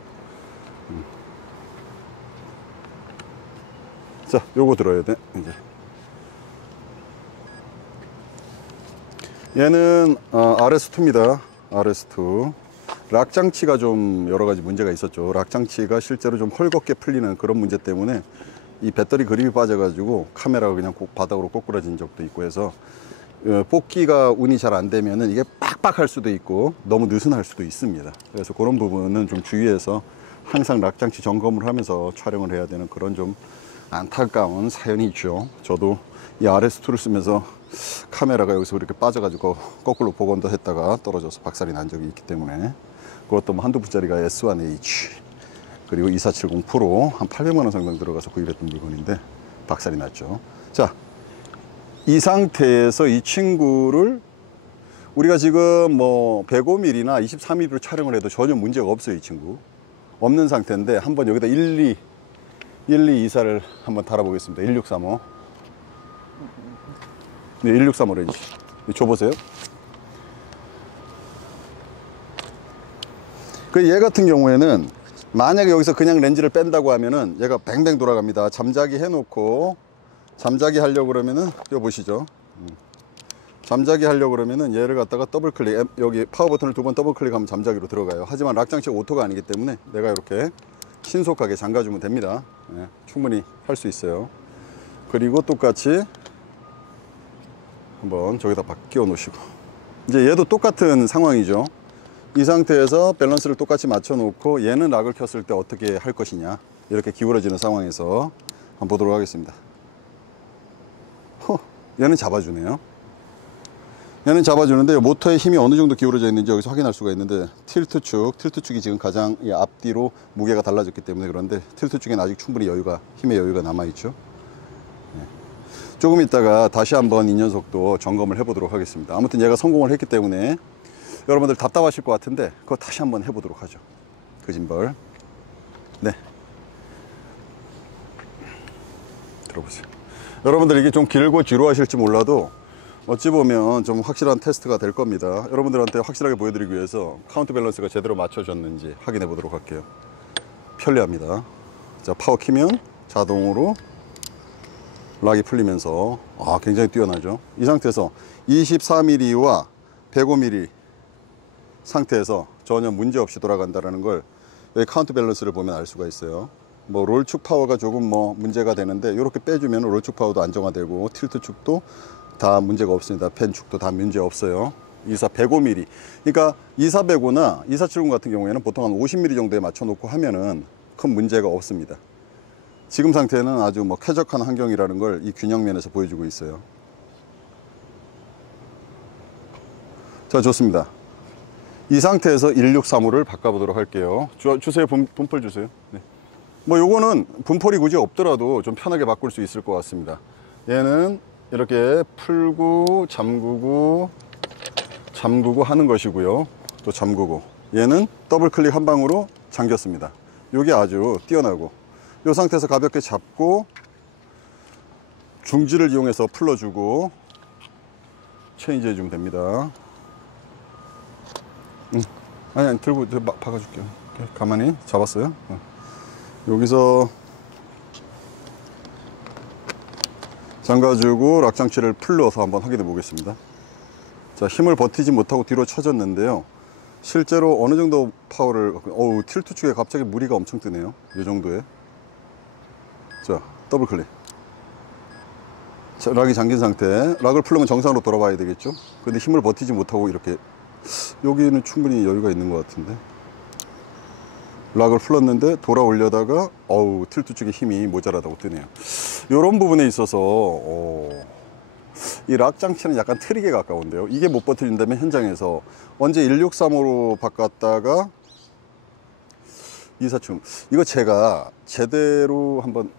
자, 요거 들어야 돼. 이제 얘는 RS2입니다. RS2. 락 장치가 좀 여러 가지 문제가 있었죠. 락 장치가 실제로 좀 헐겁게 풀리는 그런 문제 때문에 이 배터리 그립이 빠져가지고 카메라가 그냥 바닥으로 꼬꾸라진 적도 있고 해서, 뽑기가 운이 잘 안 되면은 이게 빡빡할 수도 있고 너무 느슨할 수도 있습니다. 그래서 그런 부분은 좀 주의해서 항상 락 장치 점검을 하면서 촬영을 해야 되는 그런 좀 안타까운 사연이 있죠. 저도 이 RS2를 쓰면서 카메라가 여기서 이렇게 빠져가지고 거꾸로 복원도 했다가 떨어져서 박살이 난 적이 있기 때문에, 그것도 뭐 한두 푼짜리가 S1H 그리고 2470 프로 한 800만 원 상당 들어가서 구입했던 물건인데 박살이 났죠. 자, 이 상태에서 이 친구를 우리가 지금 뭐 105mm나 23mm로 촬영을 해도 전혀 문제가 없어요. 이 친구 없는 상태인데 한번 여기다 1224를 한번 달아보겠습니다. 1635. 네, 1635 렌즈 줘보세요. 그 얘 같은 경우에는 만약에 여기서 그냥 렌즈를 뺀다고 하면은 얘가 뱅뱅 돌아갑니다. 잠자기 해놓고 잠자기 하려고 그러면은 이거 보시죠. 잠자기 하려고 그러면은 얘를 갖다가 더블 클릭, 여기 파워 버튼을 2번 더블 클릭하면 잠자기로 들어가요. 하지만 락 장치가 오토가 아니기 때문에 내가 이렇게 신속하게 잠가주면 됩니다. 예, 충분히 할 수 있어요. 그리고 똑같이 한번 저기다 끼워 놓으시고, 이제 얘도 똑같은 상황이죠. 이 상태에서 밸런스를 똑같이 맞춰 놓고 얘는 락을 켰을 때 어떻게 할 것이냐, 이렇게 기울어지는 상황에서 한번 보도록 하겠습니다. 얘는 잡아주네요. 얘는 잡아주는데 모터의 힘이 어느 정도 기울어져 있는지 여기서 확인할 수가 있는데, 틸트축이 지금 가장 이 앞뒤로 무게가 달라졌기 때문에 그런데 틸트축에는 아직 충분히 힘의 여유가 남아있죠. 조금 있다가 다시 한번 이 녀석도 점검을 해보도록 하겠습니다. 아무튼 얘가 성공을 했기 때문에 여러분들 답답하실 것 같은데 그거 다시 한번 해보도록 하죠. 그 짐벌. 네. 들어보세요. 여러분들 이게 좀 길고 지루하실지 몰라도 어찌 보면 좀 확실한 테스트가 될 겁니다. 여러분들한테 확실하게 보여드리기 위해서 카운트 밸런스가 제대로 맞춰졌는지 확인해 보도록 할게요. 편리합니다. 자, 파워 키면 자동으로 락이 풀리면서 굉장히 뛰어나죠. 이 상태에서 24mm와 105mm 상태에서 전혀 문제 없이 돌아간다는 걸 여기 카운트 밸런스를 보면 알 수가 있어요. 뭐 롤축 파워가 조금 뭐 문제가 되는데 이렇게 빼주면 롤축 파워도 안정화되고 틸트 축도 다 문제가 없습니다. 펜 축도 다 문제 없어요. 105mm. 그러니까 2405나 2470 같은 경우에는 보통 한 50mm 정도에 맞춰 놓고 하면은 큰 문제가 없습니다. 지금 상태는 아주 뭐 쾌적한 환경이라는 걸 이 균형면에서 보여주고 있어요. 자, 좋습니다. 이 상태에서 1635를 바꿔보도록 할게요. 주세요. 분펄 주세요. 네. 뭐 요거는 분펄이 굳이 없더라도 좀 편하게 바꿀 수 있을 것 같습니다. 얘는 이렇게 풀고 잠그고 하는 것이고요. 또 잠그고, 얘는 더블 클릭 한 방으로 잠겼습니다. 요게 아주 뛰어나고, 이 상태에서 가볍게 잡고 중지를 이용해서 풀어주고 체인지 해주면 됩니다. 아니 들고 박아줄게요. 가만히 잡았어요. 여기서 잠가주고 락장치를 풀러서 한번 확인해 보겠습니다. 자, 힘을 버티지 못하고 뒤로 쳐졌는데요. 실제로 어느 정도 파워를, 틸트 축에 갑자기 무리가 엄청 뜨네요. 이 정도에. 자, 더블 클릭. 자, 락이 잠긴 상태. 락을 풀려면 정상으로 돌아봐야 되겠죠. 근데 힘을 버티지 못하고 이렇게, 여기는 충분히 여유가 있는 것 같은데, 락을 풀었는데 돌아 올려다가 틸트 쪽에 힘이 모자라다고 뜨네요. 이런 부분에 있어서 이 락 장치는 약간 트릭에 가까운데요. 이게 못 버텨준다면 현장에서 언제 1635로 바꿨다가 2470, 이거 제가 제대로 한번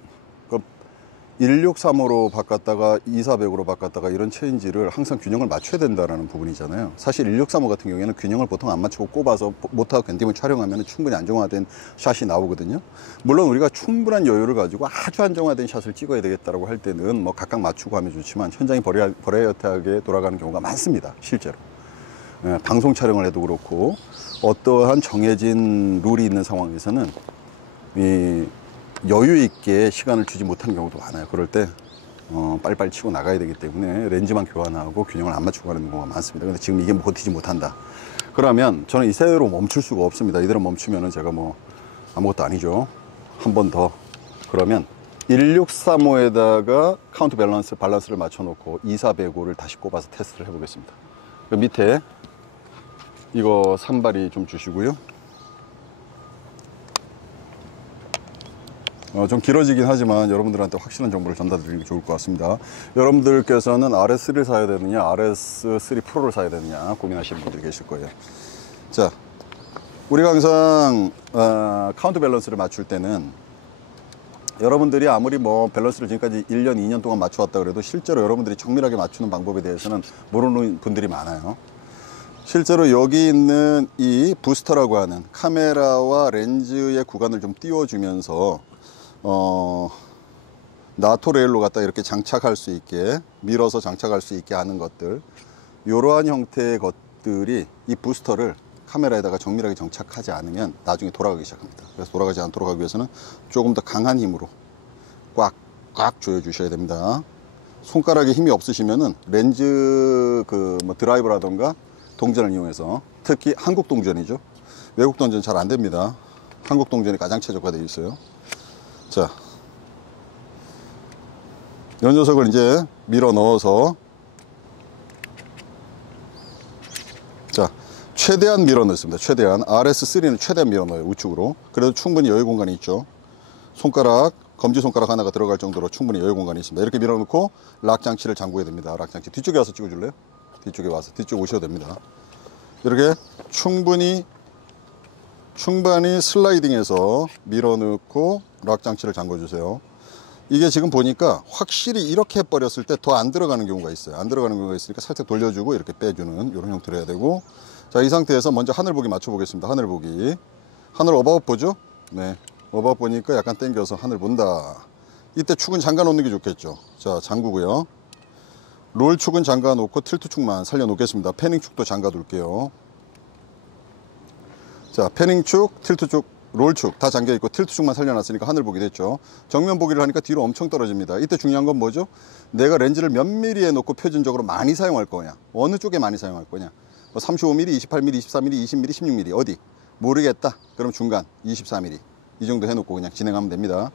1635로 바꿨다가 2400으로 바꿨다가 이런 체인지를 항상 균형을 맞춰야 된다는 부분이잖아요. 사실 1635 같은 경우에는 균형을 보통 안 맞추고 꼽아서 모터와 견딤을 촬영하면 충분히 안정화된 샷이 나오거든요. 물론 우리가 충분한 여유를 가지고 아주 안정화된 샷을 찍어야 되겠다고 할 때는 뭐 각각 맞추고 하면 좋지만 현장이 버라이어티하게 돌아가는 경우가 많습니다. 실제로. 방송 촬영을 해도 그렇고 어떠한 정해진 룰이 있는 상황에서는 이 여유 있게 시간을 주지 못하는 경우도 많아요. 그럴 때 빨리빨리 치고 나가야 되기 때문에 렌즈만 교환하고 균형을 안 맞추고 가는 경우가 많습니다. 근데 지금 이게 버티지 못한다. 그러면 저는 이대로 멈출 수가 없습니다. 이대로 멈추면은 제가 뭐 아무것도 아니죠. 한 번 더. 그러면 1635에다가 카운트 밸런스를 맞춰놓고 2405를 다시 꼽아서 테스트를 해보겠습니다. 그 밑에 이거 산발이 좀 주시고요. 좀 길어지긴 하지만 여러분들한테 확실한 정보를 전달드리는 게 좋을 것 같습니다. 여러분들께서는 RS3를 사야 되느냐 RS3 프로를 사야 되느냐 고민하시는 분들이 계실 거예요. 자, 우리가 항상 카운터 밸런스를 맞출 때는 여러분들이 아무리 뭐 밸런스를 지금까지 1년 2년 동안 맞춰왔다 그래도 실제로 여러분들이 정밀하게 맞추는 방법에 대해서는 모르는 분들이 많아요. 실제로 여기 있는 이 부스터라고 하는 카메라와 렌즈의 구간을 좀 띄워주면서 나토 레일로 갖다 이렇게 장착할 수 있게 밀어서 장착할 수 있게 하는 것들, 이러한 형태의 것들이 이 부스터를 카메라에다가 정밀하게 정착하지 않으면 나중에 돌아가기 시작합니다. 그래서 돌아가지 않도록 하기 위해서는 조금 더 강한 힘으로 꽉 조여 주셔야 됩니다. 손가락에 힘이 없으시면은 렌즈 뭐 드라이버라던가 동전을 이용해서, 특히 한국 동전이죠. 외국 동전 잘 안 됩니다. 한국 동전이 가장 최적화되어 있어요. 자, 이 녀석을 이제 밀어 넣어서, 자, 최대한 밀어 넣습니다. 최대한. RS3는 최대한 밀어 넣어요. 우측으로. 그래도 충분히 여유 공간이 있죠. 손가락, 검지손가락 하나가 들어갈 정도로 충분히 여유 공간이 있습니다. 이렇게 밀어 넣고 락 장치를 잠그야 됩니다. 락 장치. 뒤쪽에 와서 찍어줄래요? 뒤쪽에 와서. 뒤쪽 오셔도 됩니다. 이렇게 충분히 슬라이딩해서 밀어 넣고 락 장치를 잠궈 주세요. 이게 지금 보니까 확실히 이렇게 해버렸을 때 더 안 들어가는 경우가 있어요. 안 들어가는 경우가 있으니까 살짝 돌려주고 이렇게 빼주는 이런 형태로 해야 되고, 자, 이 상태에서 먼저 하늘 보기 맞춰 보겠습니다. 하늘 보기. 하늘 어바웃 보죠? 네, 어바웃 보니까 약간 당겨서 하늘 본다. 이때 축은 잠가 놓는 게 좋겠죠. 자, 잠그고요. 롤 축은 잠가 놓고 틸트 축만 살려 놓겠습니다. 패닝 축도 잠가 둘게요. 자, 패닝 축, 틸트 축, 롤 축 다 잠겨 있고 틸트 축만 살려놨으니까 하늘 보기 됐죠. 정면 보기를 하니까 뒤로 엄청 떨어집니다. 이때 중요한 건 뭐죠? 내가 렌즈를 몇 미리에 놓고 표준적으로 많이 사용할 거냐, 어느 쪽에 많이 사용할 거냐. 35mm, 28mm, 24mm, 20mm, 16mm 어디 모르겠다. 그럼 중간 24mm 이 정도 해놓고 그냥 진행하면 됩니다.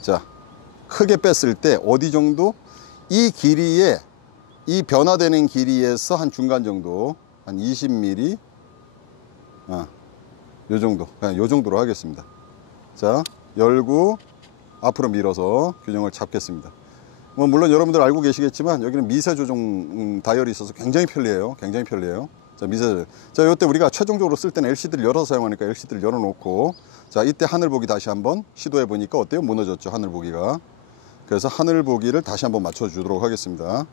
자, 크게 뺐을 때 어디 정도, 이 길이에, 이 변화되는 길이에서 한 중간 정도, 한 20mm, 요 정도, 그냥 요 정도로 하겠습니다. 자, 열고 앞으로 밀어서 균형을 잡겠습니다. 뭐 물론 여러분들 알고 계시겠지만 여기는 미세 조정 다이얼이 있어서 굉장히 편리해요. 굉장히 편리해요. 자, 미세. 자, 이때 우리가 최종적으로 쓸 때는 LCD를 열어서 사용하니까 LCD를 열어놓고, 자, 이때 하늘 보기 다시 한번 시도해 보니까 어때요? 무너졌죠, 하늘 보기가. 그래서 하늘 보기를 다시 한번 맞춰 주도록 하겠습니다.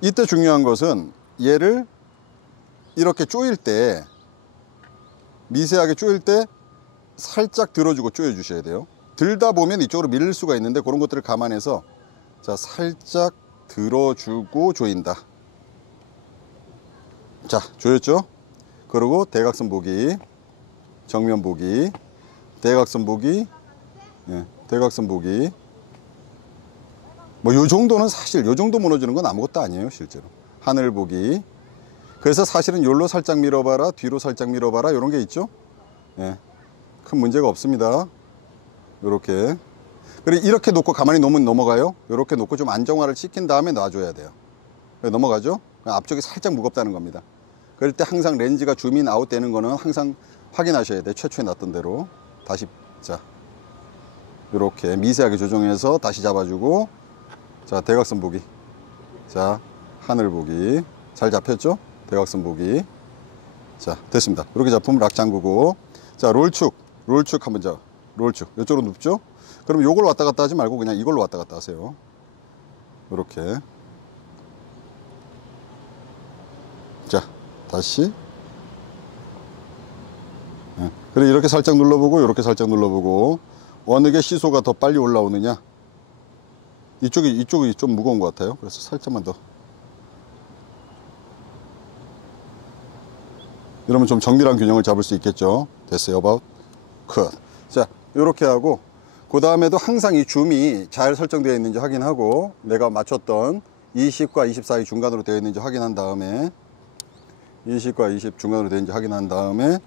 이때 중요한 것은 얘를 이렇게 조일 때, 미세하게 조일 때 살짝 들어주고 조여 주셔야 돼요. 들다 보면 이쪽으로 밀릴 수가 있는데 그런 것들을 감안해서, 자, 살짝 들어주고 조인다. 자, 조였죠? 그리고 대각선 보기, 정면 보기, 대각선 보기, 대각선 보기. 뭐 요 정도는 사실, 요 정도 무너지는 건 아무것도 아니에요, 실제로. 하늘 보기. 그래서 사실은 요로 살짝 밀어봐라, 뒤로 살짝 밀어봐라, 이런 게 있죠. 큰 문제가 없습니다. 요렇게. 그리고 이렇게 놓고 가만히 놓으면 넘어가요. 요렇게 놓고 좀 안정화를 시킨 다음에 놔줘야 돼요. 넘어가죠. 앞쪽이 살짝 무겁다는 겁니다. 그럴 때 항상 렌즈가 줌인 아웃 되는 거는 항상 확인하셔야 돼요. 최초에 놨던 대로. 다시, 자, 요렇게 미세하게 조정해서 다시 잡아주고, 자, 대각선 보기. 자, 하늘 보기. 잘 잡혔죠? 대각선 보기. 자, 됐습니다. 이렇게 잡으면 락 잠그고, 자, 롤축 한번 잡아. 롤축 이쪽으로 눕죠? 그럼 요걸 왔다 갔다 하지 말고 그냥 이걸로 왔다 갔다 하세요. 이렇게. 자, 다시. 그래, 이렇게 살짝 눌러보고 이렇게 살짝 눌러보고, 어느 게 시소가 더 빨리 올라오느냐. 이쪽이 좀 무거운 것 같아요. 그래서 살짝만 더. 이러면 좀 정밀한 균형을 잡을 수 있겠죠. 됐어요. about cut. 자, 이렇게 하고, 그 다음에도 항상 이 줌이 잘 설정되어 있는지 확인하고, 내가 맞췄던 20과 24의 중간으로 되어 있는지 확인한 다음에, 20과 20 중간으로 되어 있는지 확인한 다음에,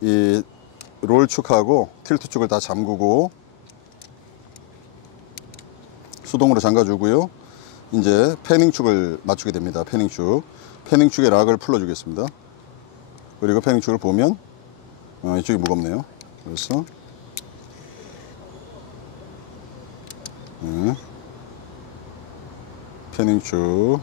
이 롤 축하고 틸트 축을 다 잠그고 수동으로 잠가주고요. 이제 패닝 축을 맞추게 됩니다. 패닝 축. 패닝 축의 락을 풀어주겠습니다. 그리고 패닝 축을 보면 이쪽이 무겁네요. 그래서 네. 패닝축.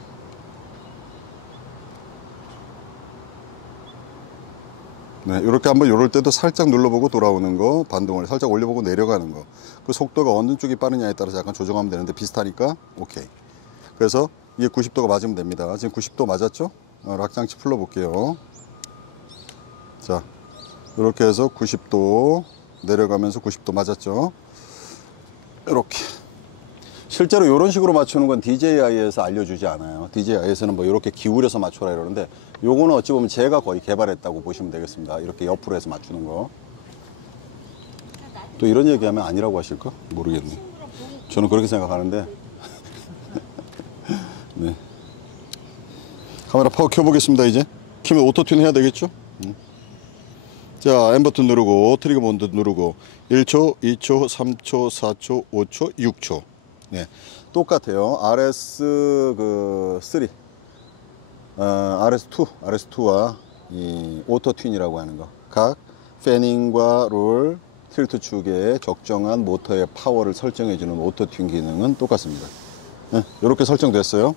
네, 이렇게 한번 요럴 때도 살짝 눌러보고 돌아오는 거, 반동을 살짝 올려보고 내려가는 거. 그 속도가 어느 쪽이 빠르냐에 따라서 약간 조정하면 되는데 비슷하니까 오케이. 그래서 이게 90도가 맞으면 됩니다. 지금 90도 맞았죠? 락장치 풀러볼게요. 자, 이렇게 해서 90도 내려가면서 90도 맞았죠? 이렇게. 실제로 이런 식으로 맞추는 건 DJI에서 알려주지 않아요. DJI에서는 뭐 이렇게 기울여서 맞춰라 이러는데, 요거는 어찌 보면 제가 거의 개발했다고 보시면 되겠습니다. 이렇게 옆으로 해서 맞추는 거. 또 이런 얘기하면 아니라고 하실까? 모르겠네. 저는 그렇게 생각하는데. 네. 카메라 파워 켜보겠습니다. 이제 키면 오토튠 해야 되겠죠? 자, M 버튼 누르고 트리거 본드 누르고 1초, 2초, 3초, 4초, 5초, 6초. 네, 똑같아요. RS3, RS2와 이 오토튠이라고 하는 거. 각 패닝과 롤, 틸트 축에 적정한 모터의 파워를 설정해주는 오토튠 기능은 똑같습니다. 네, 이렇게 설정됐어요.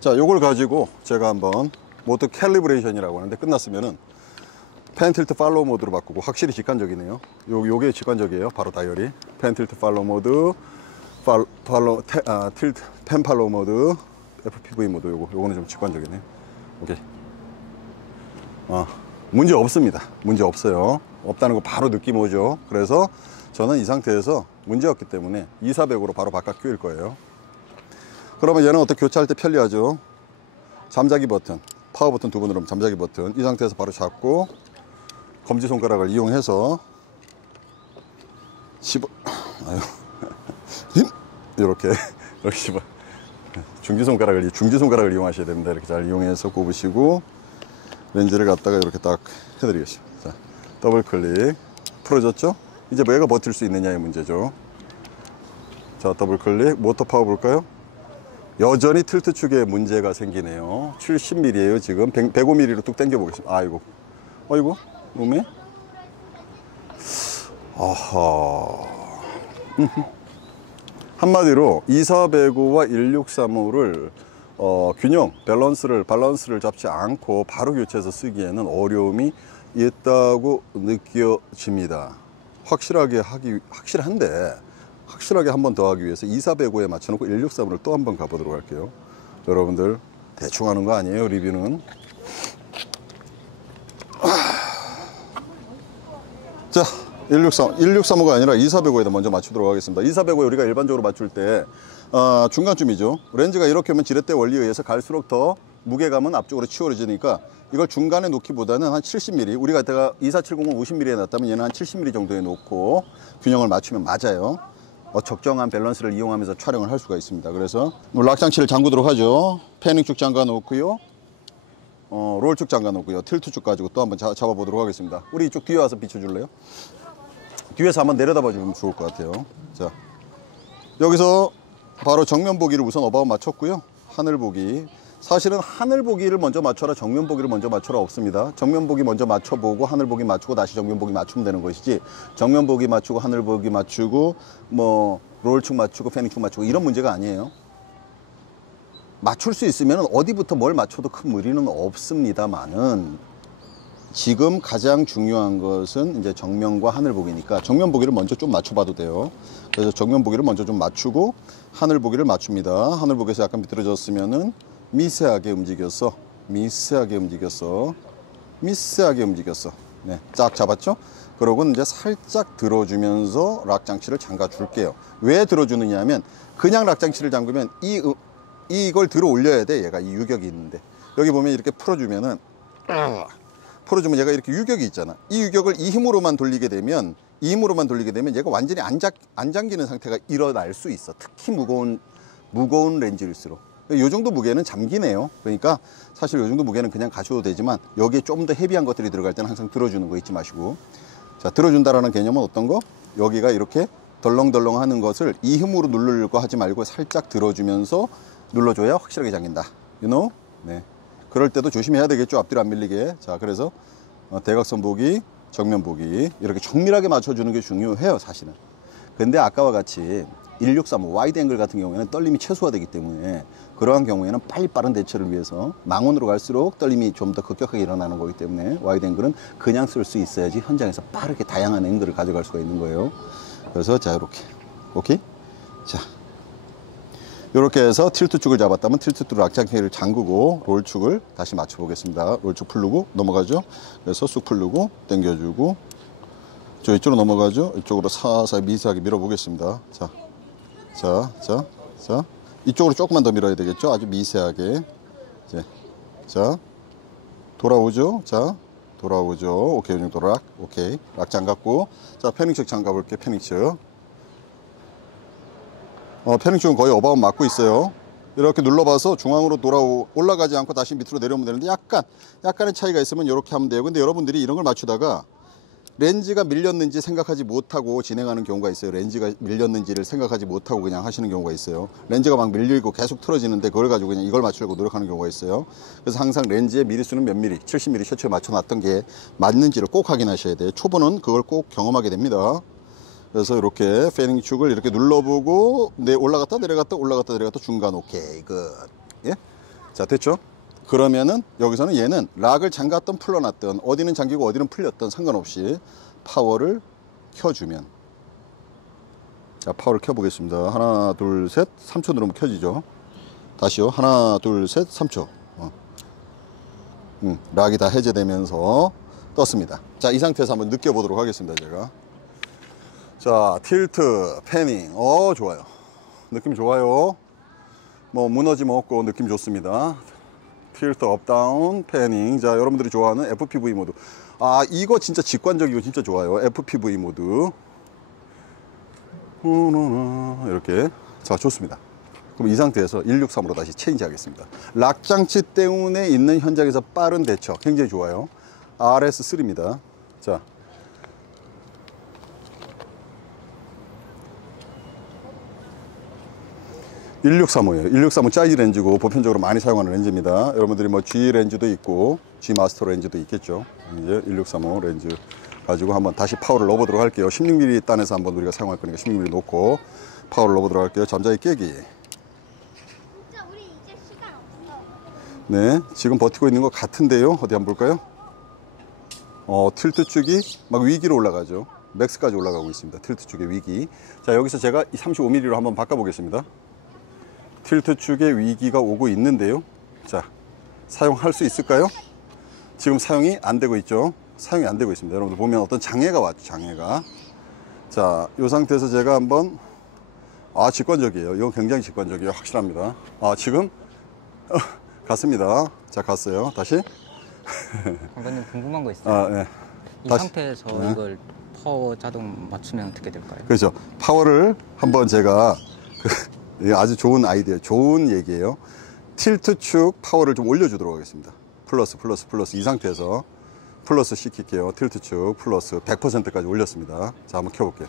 자, 요걸 가지고 제가 한번 모터 캘리브레이션이라고 하는데, 끝났으면은 펜 틸트 팔로우 모드로 바꾸고, 확실히 직관적이네요. 요게 직관적이에요. 바로 다이얼이 펜 틸트 팔로우 모드, 틸트 펜 팔로우 모드, FPV 모드. 요거는 좀 직관적이네요. 오케이. 문제 없습니다. 문제 없어요. 없다는 거 바로 느낌 오죠. 그래서 저는 이 상태에서 문제 없기 때문에 2400으로 바로 바깥 끼울 거예요. 그러면 얘는 어떻게 교체할 때 편리하죠. 잠자기 버튼, 파워 버튼 두 번 누르면 잠자기 버튼. 이 상태에서 바로 잡고 검지손가락을 이용해서 이렇게 집어, 중지손가락을 이용하셔야 됩니다. 이렇게 잘 이용해서 꼽으시고 렌즈를 갖다가 이렇게 딱 해드리겠습니다. 자, 더블 클릭. 풀어졌죠? 이제 얘가 버틸 수 있느냐의 문제죠. 자, 더블 클릭. 모터 파워 볼까요? 여전히 틸트 축에 문제가 생기네요. 70mm예요. 지금 105mm로 뚝 당겨 보겠습니다. 아이고, 어이구, 놈에. 아하. 한마디로 2405와 1635를 밸런스를 잡지 않고 바로 교체해서 쓰기에는 어려움이 있다고 느껴집니다. 확실하게 한 번 더 하기 위해서 2405에 맞춰놓고 1635를 또 한 번 가보도록 할게요. 여러분들 대충 하는 거 아니에요, 리뷰는. 자, 1635가 아니라 2405에다 먼저 맞추도록 하겠습니다. 2405 우리가 일반적으로 맞출 때 중간쯤이죠. 렌즈가 이렇게 오면 지렛대 원리에 의해서 갈수록 더 무게감은 앞쪽으로 치워지니까 이걸 중간에 놓기보다는 한 70mm, 우리가 이따가 2470은 50mm에 놨다면 얘는 한 70mm 정도에 놓고 균형을 맞추면 맞아요. 적정한 밸런스를 이용하면서 촬영을 할 수가 있습니다. 그래서 락장치를 잠그도록 하죠. 패닝축 잠가 놓고요, 롤축 잠가 놓고요, 틸트축 가지고 또 한번 잡아보도록 하겠습니다. 우리 이쪽 뒤에 와서 비춰줄래요? 뒤에서 한번 내려다봐 주면 좋을 것 같아요. 자, 여기서 바로 정면 보기를 우선 어바웃 맞췄고요. 하늘 보기. 사실은 하늘 보기를 먼저 맞춰라, 정면 보기를 먼저 맞춰라 없습니다. 정면 보기 먼저 맞춰보고 하늘 보기 맞추고 다시 정면 보기 맞추면 되는 것이지, 정면 보기 맞추고 하늘 보기 맞추고 뭐 롤축 맞추고 패닝축 맞추고 이런 문제가 아니에요. 맞출 수 있으면 어디부터 뭘 맞춰도 큰 무리는 없습니다만은, 지금 가장 중요한 것은 이제 정면과 하늘 보기니까 정면 보기를 먼저 좀 맞춰봐도 돼요. 그래서 정면 보기를 먼저 좀 맞추고 하늘 보기를 맞춥니다. 하늘 보기에서 약간 비틀어졌으면은 미세하게 움직였어. 네, 쫙 잡았죠? 그러고 이제 살짝 들어주면서 락 장치를 잠가 줄게요. 왜 들어주느냐 하면, 그냥 락 장치를 잠그면 이걸 들어 올려야 돼. 얘가 이 유격이 있는데, 여기 보면 이렇게 풀어주면 얘가 이렇게 유격이 있잖아. 이 유격을 이 힘으로만 돌리게 되면 얘가 완전히 안 잠기는 상태가 일어날 수 있어. 특히 무거운 렌즈일수록. 이 정도 무게는 잠기네요. 그러니까 사실 이 정도 무게는 그냥 가셔도 되지만, 여기에 좀 더 헤비한 것들이 들어갈 때는 항상 들어주는 거 잊지 마시고. 자, 들어준다라는 개념은 어떤 거? 여기가 이렇게 덜렁덜렁 하는 것을 이 힘으로 누르려고 하지 말고 살짝 들어주면서 눌러줘야 확실하게 잠긴다. 네. 그럴 때도 조심해야 되겠죠. 앞뒤로 안 밀리게. 자, 그래서 대각선 보기, 정면 보기 이렇게 정밀하게 맞춰주는 게 중요해요, 사실은. 근데 아까와 같이 1635 와이드 앵글 같은 경우에는 떨림이 최소화되기 때문에 그러한 경우에는 빨리 빠른 대처를 위해서 망원으로 갈수록 떨림이 좀 더 급격하게 일어나는 거기 때문에 와이드 앵글은 그냥 쓸 수 있어야지 현장에서 빠르게 다양한 앵글을 가져갈 수가 있는 거예요. 그래서 자, 이렇게. 오케이? 자. 이렇게 해서 틸트 축을 잡았다면 틸트 축 락장키를 잠그고 롤 축을 다시 맞춰 보겠습니다. 롤 축 풀르고 넘어가죠. 그래서 쑥 풀르고 당겨주고 저 이쪽으로 넘어가죠. 이쪽으로 사사히 미세하게 밀어 보겠습니다. 자. 이쪽으로 조금만 더 밀어야 되겠죠. 아주 미세하게. 이제. 자. 돌아오죠. 자. 돌아오죠. 오케이. 이 정도 락. 오케이. 락 잠갔고. 자, 패닝축 잠가 볼게요. 패닝축. 패닝축은 거의 어바웃 맞고 있어요. 이렇게 눌러봐서 중앙으로 올라가지 않고 다시 밑으로 내려오면 되는데 약간의 차이가 있으면 이렇게 하면 돼요. 근데 여러분들이 이런 걸 맞추다가 렌즈가 밀렸는지 생각하지 못하고 진행하는 경우가 있어요. 렌즈가 밀렸는지를 생각하지 못하고 그냥 하시는 경우가 있어요. 렌즈가 막 밀리고 계속 틀어지는데 그걸 가지고 그냥 이걸 맞추려고 노력하는 경우가 있어요. 그래서 항상 렌즈의 미리수는 몇 미리, 70mm 셔츠에 맞춰놨던 게 맞는지를 꼭 확인하셔야 돼요. 초보는 그걸 꼭 경험하게 됩니다. 그래서 이렇게 패닝 축을 이렇게 눌러보고 올라갔다 내려갔다 올라갔다 내려갔다 중간 오케이 굿. 예? 자, 됐죠? 그러면은 여기서는 얘는 락을 잠갔던 풀어놨던 어디는 잠기고 어디는 풀렸던 상관없이 파워를 켜주면, 자, 파워를 켜보겠습니다. 하나 둘 셋 3초 누르면 켜지죠. 다시요. 하나 둘 셋 3초. 락이 다 해제되면서 떴습니다. 자, 이 상태에서 한번 느껴보도록 하겠습니다. 제가. 자, 틸트, 패닝. 좋아요. 느낌 좋아요. 뭐 무너짐 없고 느낌 좋습니다. 틸트, 업다운, 패닝. 자, 여러분들이 좋아하는 FPV 모드. 이거 진짜 직관적이고 진짜 좋아요. FPV 모드. 이렇게. 자, 좋습니다. 그럼 이 상태에서 1635로 다시 체인지 하겠습니다. 락 장치 때문에 있는 현장에서 빠른 대처. 굉장히 좋아요. RS3입니다. 자. (1635) 1635 사이즈 렌즈고 보편적으로 많이 사용하는 렌즈입니다. 여러분들이 뭐 G 렌즈도 있고 G 마스터 렌즈도 있겠죠. 이제 1635 렌즈 가지고 한번 다시 파워를 넣어보도록 할게요. 16mm 단에서 한번 우리가 사용할 거니까 16mm 놓고 파워를 넣어보도록 할게요. 잠자리 깨기. 진짜 우리 이제 시간 없어. 네, 지금 버티고 있는 것 같은데요. 어디 한번 볼까요? 틸트 축이 막 위기로 올라가죠. 맥스까지 올라가고 있습니다. 틸트 축의 위기. 자, 여기서 제가 35mm로 한번 바꿔보겠습니다. 틸트 축의 위기가 오고 있는데요. 자, 사용할 수 있을까요? 지금 사용이 안 되고 있죠. 사용이 안 되고 있습니다. 여러분들 보면 어떤 장애가 왔죠. 장애가. 자, 이 상태에서 제가 한번 직관적이에요. 이거 굉장히 직관적이에요. 확실합니다. 지금 갔습니다. 자, 갔어요. 다시. 감독님 궁금한 거 있어요? 네. 이 다시. 상태에서 네. 이걸 파워 자동 맞추면 어떻게 될까요? 그렇죠. 파워를 한번 제가 아주 좋은 아이디어, 좋은 얘기예요. 틸트 축 파워를 좀 올려주도록 하겠습니다. 플러스 이 상태에서 플러스 시킬게요. 틸트 축 플러스 100%까지 올렸습니다. 자, 한번 켜볼게요.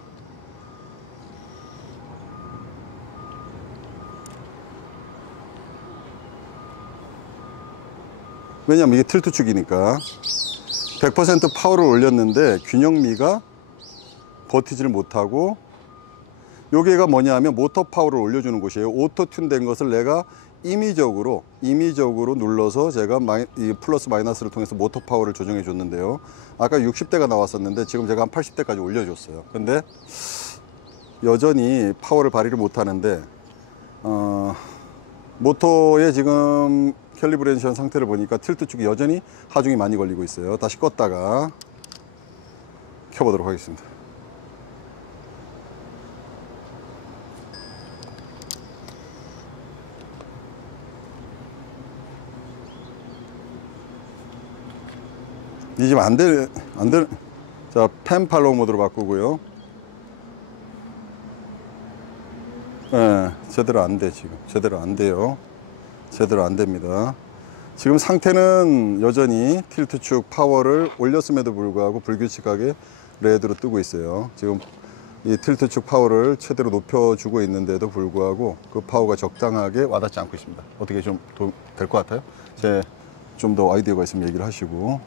왜냐면 이게 틸트 축이니까 100% 파워를 올렸는데 균형미가 버티지를 못하고, 요게가 뭐냐면 모터 파워를 올려주는 곳이에요. 오토 튠 된 것을 내가 임의적으로 눌러서 제가 이 플러스 마이너스를 통해서 모터 파워를 조정해 줬는데요. 아까 60대가 나왔었는데 지금 제가 한 80대까지 올려줬어요. 근데 여전히 파워를 발휘를 못하는데 모터의 지금 캘리브레이션 상태를 보니까 틸트 축이 여전히 하중이 많이 걸리고 있어요. 다시 껐다가 켜보도록 하겠습니다. 이 지금 안 돼. 자, 펜 팔로우 모드로 바꾸고요. 네, 제대로 안 돼, 지금. 제대로 안 돼요. 제대로 안 됩니다. 지금 상태는 여전히 틸트 축 파워를 올렸음에도 불구하고 불규칙하게 레드로 뜨고 있어요. 지금 이 틸트 축 파워를 최대로 높여주고 있는데도 불구하고 그 파워가 적당하게 와닿지 않고 있습니다. 어떻게 좀 될 것 같아요? 좀 더 아이디어가 있으면 얘기를 하시고.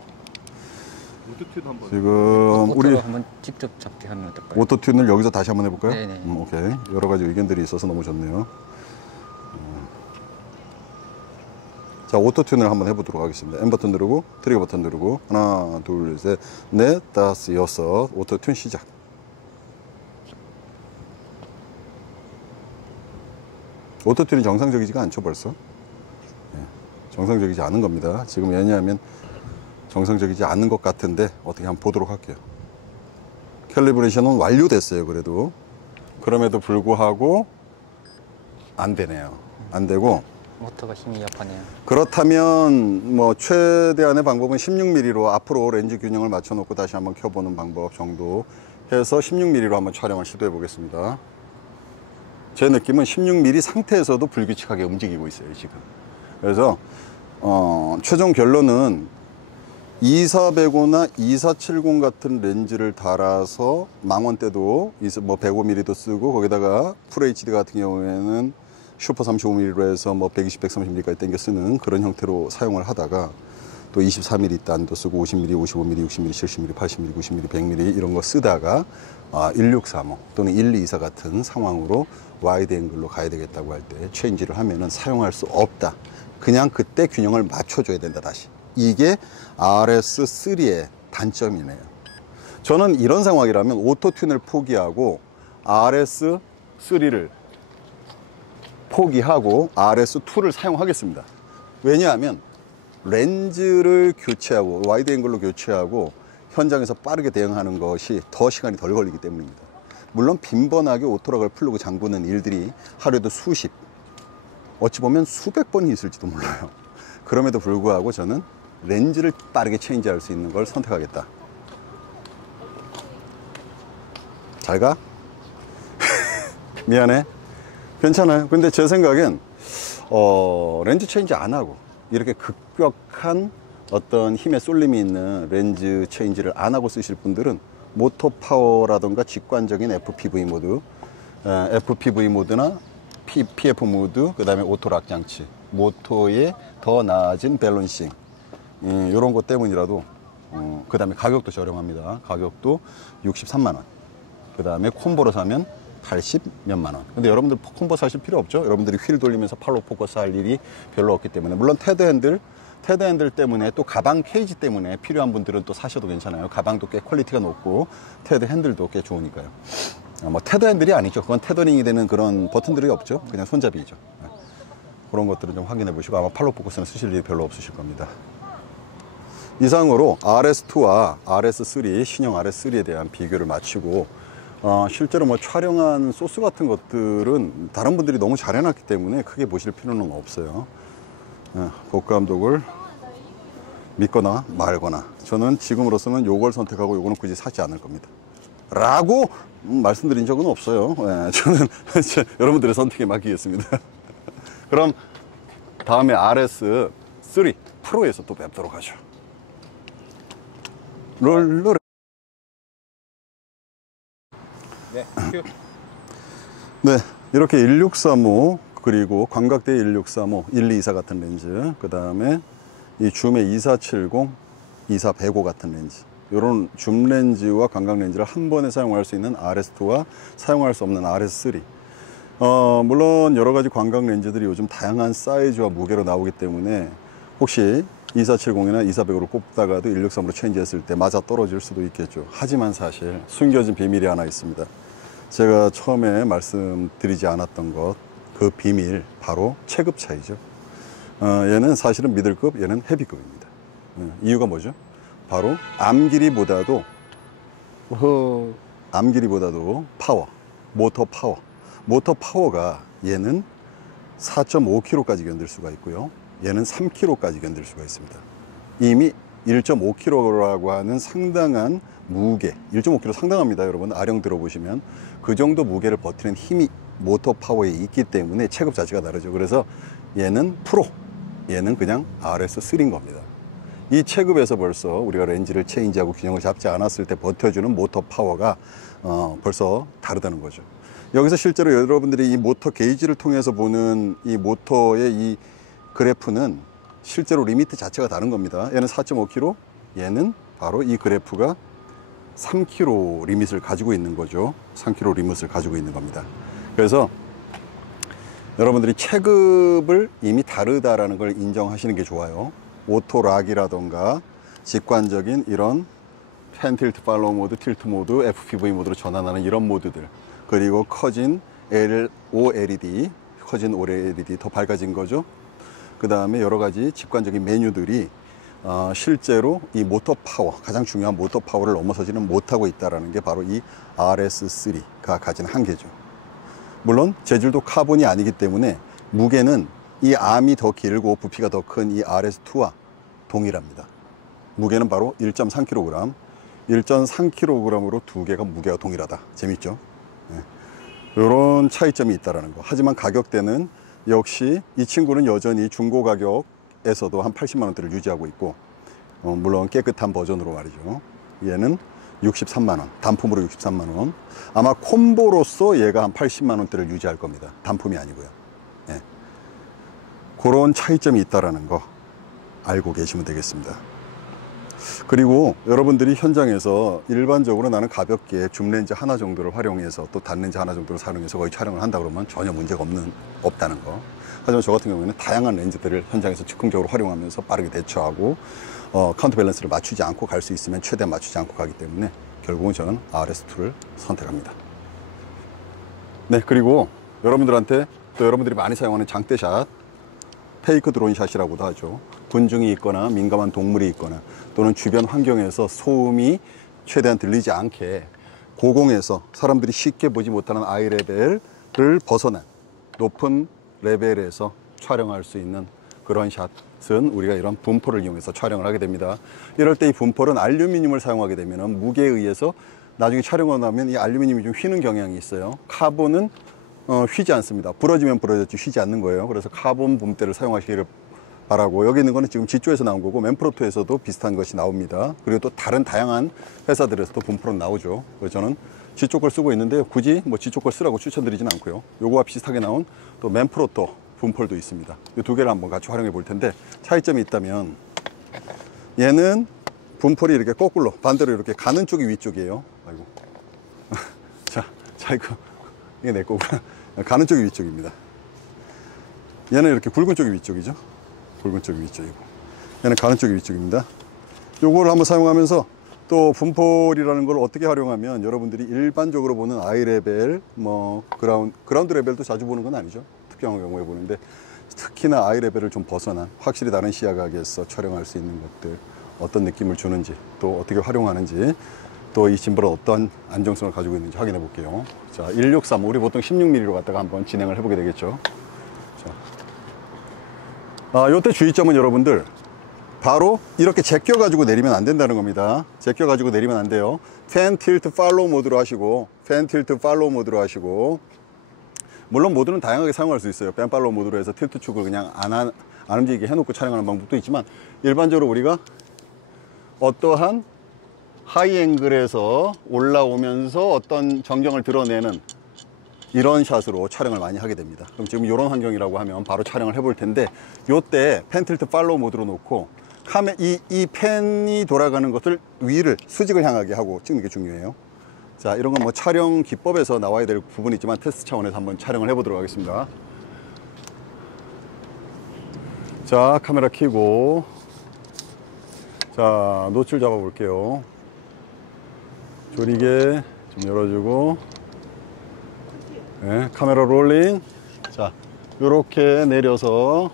오토튠 한번. 지금 오토로 우리 한번 직접 잡게 하면 어떨까요? 오토튠을 여기서 다시 한번 해볼까요? 네네. 오케이. 여러 가지 의견들이 있어서 너무 좋네요. 자, 오토튠을 한번 해보도록 하겠습니다. M 버튼 누르고 트리거 버튼 누르고 하나, 둘, 셋, 넷, 다섯, 여섯. 오토튠 시작. 오토튠이 정상적이지가 않죠, 벌써. 예, 정상적이지 않은 겁니다. 지금 왜냐하면 정상적이지 않은 것 같은데 어떻게 한번 보도록 할게요. 캘리브레이션은 완료됐어요. 그럼에도 불구하고 안 되네요. 안 되고, 모터가 힘이 약하네요. 그렇다면 뭐 최대한의 방법은 16mm로 앞으로 렌즈 균형을 맞춰 놓고 다시 한번 켜보는 방법 정도 해서 16mm로 한번 촬영을 시도해 보겠습니다. 제 느낌은 16mm 상태에서도 불규칙하게 움직이고 있어요, 지금. 그래서 최종 결론은 2405나 2470 같은 렌즈를 달아서 망원 때도 뭐 105mm도 쓰고, 거기다가 FHD 같은 경우에는 슈퍼 35mm로 해서 뭐 120, 130mm까지 당겨 쓰는 그런 형태로 사용을 하다가 또 24mm 단도 쓰고 50mm, 55mm, 60mm, 70mm, 80mm, 90mm, 100mm 이런 거 쓰다가 1635 또는 1224 같은 상황으로 와이드 앵글로 가야 되겠다고 할 때 체인지를 하면은 사용할 수 없다. 그냥 그때 균형을 맞춰줘야 된다, 다시. 이게 RS3의 단점이네요. 저는 이런 상황이라면 오토튠을 포기하고 RS3를 포기하고 RS2를 사용하겠습니다. 왜냐하면 렌즈를 교체하고 와이드 앵글로 교체하고 현장에서 빠르게 대응하는 것이 더 시간이 덜 걸리기 때문입니다. 물론 빈번하게 오토락을 풀고 잠그는 일들이 하루에도 수십, 어찌 보면 수백 번이 있을지도 몰라요. 그럼에도 불구하고 저는 렌즈를 빠르게 체인지할 수 있는 걸 선택하겠다. 잘 가? 미안해. 괜찮아요. 근데 제 생각엔 렌즈 체인지 안 하고 이렇게 급격한 어떤 힘의 쏠림이 있는 렌즈 체인지를 안 하고 쓰실 분들은 모터 파워라던가 직관적인 FPV 모드, FPV 모드나 PF 모드, 그 다음에 오토락 장치, 모터의 더 나아진 밸런싱, 이런 것 때문이라도, 그 다음에 가격도 저렴합니다. 가격도 63만 원. 그 다음에 콤보로 사면 80 몇만 원. 근데 여러분들 콤보 사실 필요 없죠. 여러분들이 휠 돌리면서 팔로우 포커스 할 일이 별로 없기 때문에. 물론 테드 핸들 때문에, 또 가방 케이지 때문에 필요한 분들은 또 사셔도 괜찮아요. 가방도 꽤 퀄리티가 높고 테드 핸들도 꽤 좋으니까요. 뭐 테드 핸들이 아니죠. 그건 테더링이 되는 그런 버튼들이 없죠. 그냥 손잡이죠. 그런 것들은 좀 확인해 보시고 아마 팔로우 포커스는 쓰실 일이 별로 없으실 겁니다. 이상으로 RS2와 RS3, 신형 RS3에 대한 비교를 마치고, 실제로 뭐 촬영한 소스 같은 것들은 다른 분들이 너무 잘 해놨기 때문에 크게 보실 필요는 없어요. 복 감독을 믿거나 말거나, 저는 지금으로서는 요걸 선택하고 요거는 굳이 사지 않을 겁니다 라고 말씀드린 적은 없어요. 저는 여러분들의 선택에 맡기겠습니다. 그럼 다음에 RS3 프로에서 또 뵙도록 하죠. 롤. 네, 큐. 네, 이렇게 1635 그리고 광각대 1635, 1224 같은 렌즈, 그 다음에 이 줌의 2470, 2405 같은 렌즈, 이런 줌 렌즈와 광각 렌즈를 한 번에 사용할 수 있는 RS2와 사용할 수 없는 RS3. 물론 여러 가지 광각 렌즈들이 요즘 다양한 사이즈와 무게로 나오기 때문에 혹시 2470이나 2400으로 꼽다가도 163으로 체인지했을 때 맞아 떨어질 수도 있겠죠. 하지만 사실 숨겨진 비밀이 하나 있습니다. 제가 처음에 말씀드리지 않았던 것, 그 비밀, 바로 체급 차이죠. 얘는 사실은 미들급, 얘는 헤비급입니다. 이유가 뭐죠? 바로 암 길이보다도 파워, 모터 파워가 얘는 4.5kg까지 견딜 수가 있고요. 얘는 3kg까지 견딜 수가 있습니다. 이미 1.5kg라고 하는 상당한 무게, 1.5kg 상당합니다, 여러분. 아령 들어보시면 그 정도 무게를 버티는 힘이 모터 파워에 있기 때문에 체급 자체가 다르죠. 그래서 얘는 프로, 얘는 그냥 RS3인 겁니다. 이 체급에서 벌써 우리가 렌즈를 체인지하고 균형을 잡지 않았을 때 버텨주는 모터 파워가 벌써 다르다는 거죠. 여기서 실제로 여러분들이 이 모터 게이지를 통해서 보는 이 모터의 이 그래프는 실제로 리미트 자체가 다른 겁니다. 얘는 4.5kg, 얘는 바로 이 그래프가 3kg 리밋을 가지고 있는 거죠. 3kg 리밋을 가지고 있는 겁니다. 그래서 여러분들이 체급을 이미 다르다라는 걸 인정하시는 게 좋아요. 오토락이라던가 직관적인 이런 펜 틸트 팔로우 모드, 틸트 모드, FPV 모드로 전환하는 이런 모드들, 그리고 커진 OLED, 커진 OLED 더 밝아진 거죠. 그 다음에 여러 가지 직관적인 메뉴들이 실제로 이 모터 파워, 가장 중요한 모터 파워를 넘어서지는 못하고 있다는 게 바로 이 RS3가 가진 한계죠. 물론 재질도 카본이 아니기 때문에 무게는 이 암이 더 길고 부피가 더 큰 이 RS2와 동일합니다. 무게는 바로 1.3kg, 1.3kg으로 두 개가 무게가 동일하다. 재밌죠? 이런 차이점이 있다는 거. 하지만 가격대는 역시 이 친구는 여전히 중고 가격에서도 한 80만 원대를 유지하고 있고, 물론 깨끗한 버전으로 말이죠. 얘는 63만 원, 단품으로 63만 원. 아마 콤보로서 얘가 한 80만 원대를 유지할 겁니다. 단품이 아니고요. 예. 그런 차이점이 있다는 거 알고 계시면 되겠습니다. 그리고 여러분들이 현장에서 일반적으로 나는 가볍게 줌 렌즈 하나 정도를 활용해서 또 단렌즈 하나 정도를 사용해서 거의 촬영을 한다 그러면 전혀 문제가 없다는 거. 하지만 저 같은 경우에는 다양한 렌즈들을 현장에서 즉흥적으로 활용하면서 빠르게 대처하고 카운터 밸런스를 맞추지 않고 갈 수 있으면 최대한 맞추지 않고 가기 때문에 결국은 저는 RS2를 선택합니다. 네, 그리고 여러분들한테 또 여러분들이 많이 사용하는 장대샷, 페이크 드론샷이라고도 하죠. 군중이 있거나 민감한 동물이 있거나 또는 주변 환경에서 소음이 최대한 들리지 않게 고공에서 사람들이 쉽게 보지 못하는 아이 레벨을 벗어난 높은 레벨에서 촬영할 수 있는 그런 샷은 우리가 이런 분포를 이용해서 촬영을 하게 됩니다. 이럴 때 이 분포는 알루미늄을 사용하게 되면 무게에 의해서 나중에 촬영을 나면 이 알루미늄이 좀 휘는 경향이 있어요. 카본은 휘지 않습니다. 부러지면 부러졌지 휘지 않는 거예요. 그래서 카본 붐대를 사용하시기를 바라고, 여기 있는 거는 지금 지조에서 나온 거고 맨프로토에서도 비슷한 것이 나옵니다. 그리고 또 다른 다양한 회사들에서도 분포는 나오죠. 그래서 저는 지조 걸 쓰고 있는데요. 굳이 뭐 지조 걸 쓰라고 추천드리진 않고요. 요거와 비슷하게 나온 또 맨프로토 분폴도 있습니다. 이 두 개를 한번 같이 활용해 볼 텐데 차이점이 있다면 얘는 분폴이 이렇게 거꾸로 반대로 이렇게 가는 쪽이 위쪽이에요. 아이고. 자 이게 내 거구나. 가는 쪽이 위쪽입니다. 얘는 이렇게 굵은 쪽이 위쪽이죠. 굵은 쪽이 위쪽이고 얘는 가는 쪽이 위쪽입니다. 요거를 한번 사용하면서 또 분폴이라는 걸 어떻게 활용하면 여러분들이 일반적으로 보는 아이 레벨, 뭐 그라운드 레벨도 자주 보는 건 아니죠. 특정한 경우에 보는데 특히나 아이 레벨을 좀 벗어난 확실히 다른 시야각에서 촬영할 수 있는 것들, 어떤 느낌을 주는지 또 어떻게 활용하는지 또 이 짐벌은 어떤 안정성을 가지고 있는지 확인해 볼게요. 자, 163 우리 보통 16mm로 갖다가 한번 진행을 해보게 되겠죠. 요때 주의점은 여러분들 바로 이렇게 제껴 가지고 내리면 안 된다는 겁니다. 제껴 가지고 내리면 안 돼요. 펜 틸트 팔로우 모드로 하시고, 펜 틸트 팔로우 모드로 하시고, 물론 모드는 다양하게 사용할 수 있어요. 펜 팔로우 모드로 해서 틸트 축을 그냥 안 움직이게 해놓고 촬영하는 방법도 있지만, 일반적으로 우리가 어떠한 하이 앵글에서 올라오면서 어떤 전경을 드러내는 이런 샷으로 촬영을 많이 하게 됩니다. 그럼 지금 이런 환경이라고 하면 바로 촬영을 해볼 텐데, 요때 펜 틸트 팔로우 모드로 놓고 이 펜이 돌아가는 것을 위를 수직을 향하게 하고 찍는 게 중요해요. 자, 이런 건 뭐 촬영 기법에서 나와야 될 부분이 있지만 테스트 차원에서 한번 촬영을 해보도록 하겠습니다. 자, 카메라 켜고, 자, 노출 잡아 볼게요. 조리개 좀 열어주고, 네, 카메라 롤링. 자, 요렇게 내려서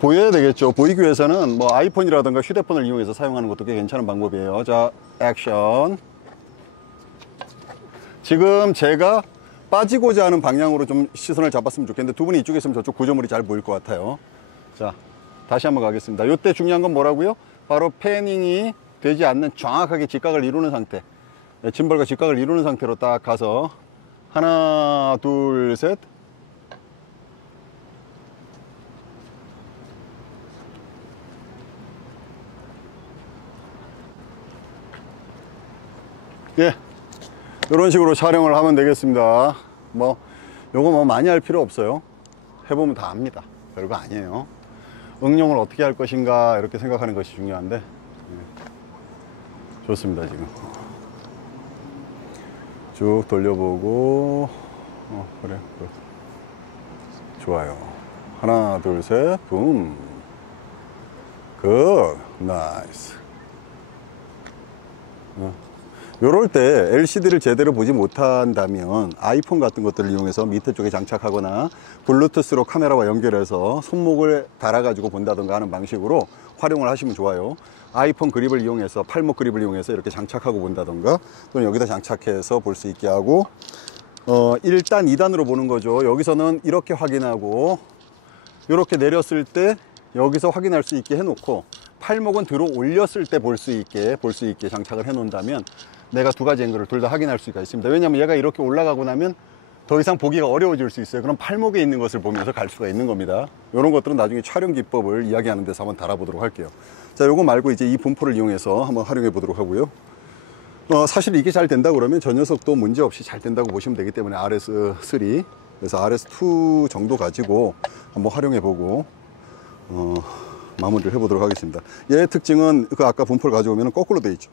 보여야 되겠죠. 보이기 위해서는 뭐 아이폰이라든가 휴대폰을 이용해서 사용하는 것도 꽤 괜찮은 방법이에요. 자, 액션. 지금 제가 빠지고자 하는 방향으로 좀 시선을 잡았으면 좋겠는데 두 분이 이쪽에 있으면 저쪽 구조물이 잘 보일 것 같아요. 자, 다시 한번 가겠습니다. 요때 중요한 건 뭐라고요? 바로 패닝이 되지 않는 정확하게 직각을 이루는 상태, 짐벌과 직각을 이루는 상태로 딱 가서 하나, 둘, 셋. 예, 이런 식으로 촬영을 하면 되겠습니다. 요거 많이 할 필요 없어요. 해보면 다 압니다. 별거 아니에요. 응용을 어떻게 할 것인가 이렇게 생각하는 것이 중요한데 좋습니다. 지금 쭉 돌려보고 그래 좋아요. 하나 둘 셋 붐 굿 나이스. 요럴 때 LCD를 제대로 보지 못한다면 아이폰 같은 것들을 이용해서 밑에 쪽에 장착하거나 블루투스로 카메라와 연결해서 손목을 달아 가지고 본다던가 하는 방식으로 활용을 하시면 좋아요. 아이폰 그립을 이용해서 팔목 그립을 이용해서 이렇게 장착하고 본다던가 또는 여기다 장착해서 볼 수 있게 하고 1단 2단으로 보는 거죠. 여기서는 이렇게 확인하고 이렇게 내렸을 때 여기서 확인할 수 있게 해놓고 팔목은 들어 올렸을 때 볼 수 있게 장착을 해 놓는다면 내가 두 가지 앵글을 둘 다 확인할 수가 있습니다. 왜냐하면 얘가 이렇게 올라가고 나면 더 이상 보기가 어려워질 수 있어요. 그럼 팔목에 있는 것을 보면서 갈 수가 있는 겁니다. 이런 것들은 나중에 촬영 기법을 이야기하는 데서 한번 달아보도록 할게요. 자, 요거 말고 이제 이 분포를 이용해서 한번 활용해 보도록 하고요. 사실 이게 잘 된다 그러면 저 녀석도 문제 없이 잘 된다고 보시면 되기 때문에 RS3 그래서 RS2 정도 가지고 한번 활용해 보고 마무리를 해 보도록 하겠습니다. 얘의 특징은 그 아까 분포를 가져오면 거꾸로 돼 있죠.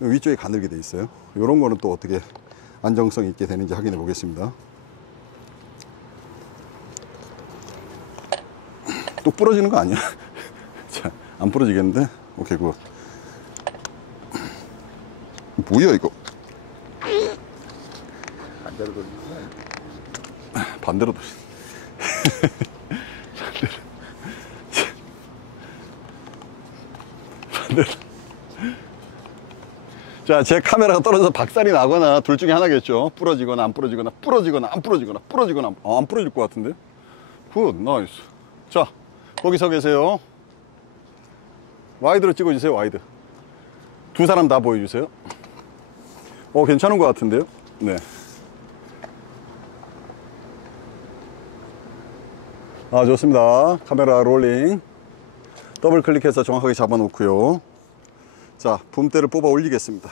위쪽에 가늘게 돼 있어요. 이런 거는 또 어떻게 안정성 있게 되는지 확인해 보겠습니다. 또 부러지는 거 아니야? 자, 안 부러지겠는데? 오케이, 굿. 뭐야 이거? 반대로 돌리는 거야? 반대로 돌리. 반대로. 자, 제 카메라가 떨어져서 박살이 나거나 둘 중에 하나겠죠. 부러지거나 안 부러지거나, 부러지거나 안 부러지거나, 부러지거나 안 부러질 것 같은데. 굿, 나이스. 자, 거기 서 계세요. 와이드로 찍어주세요. 와이드. 두 사람 다 보여주세요. 괜찮은 것 같은데요. 네. 좋습니다. 카메라 롤링. 더블 클릭해서 정확하게 잡아 놓고요. 자, 붐대를 뽑아 올리겠습니다.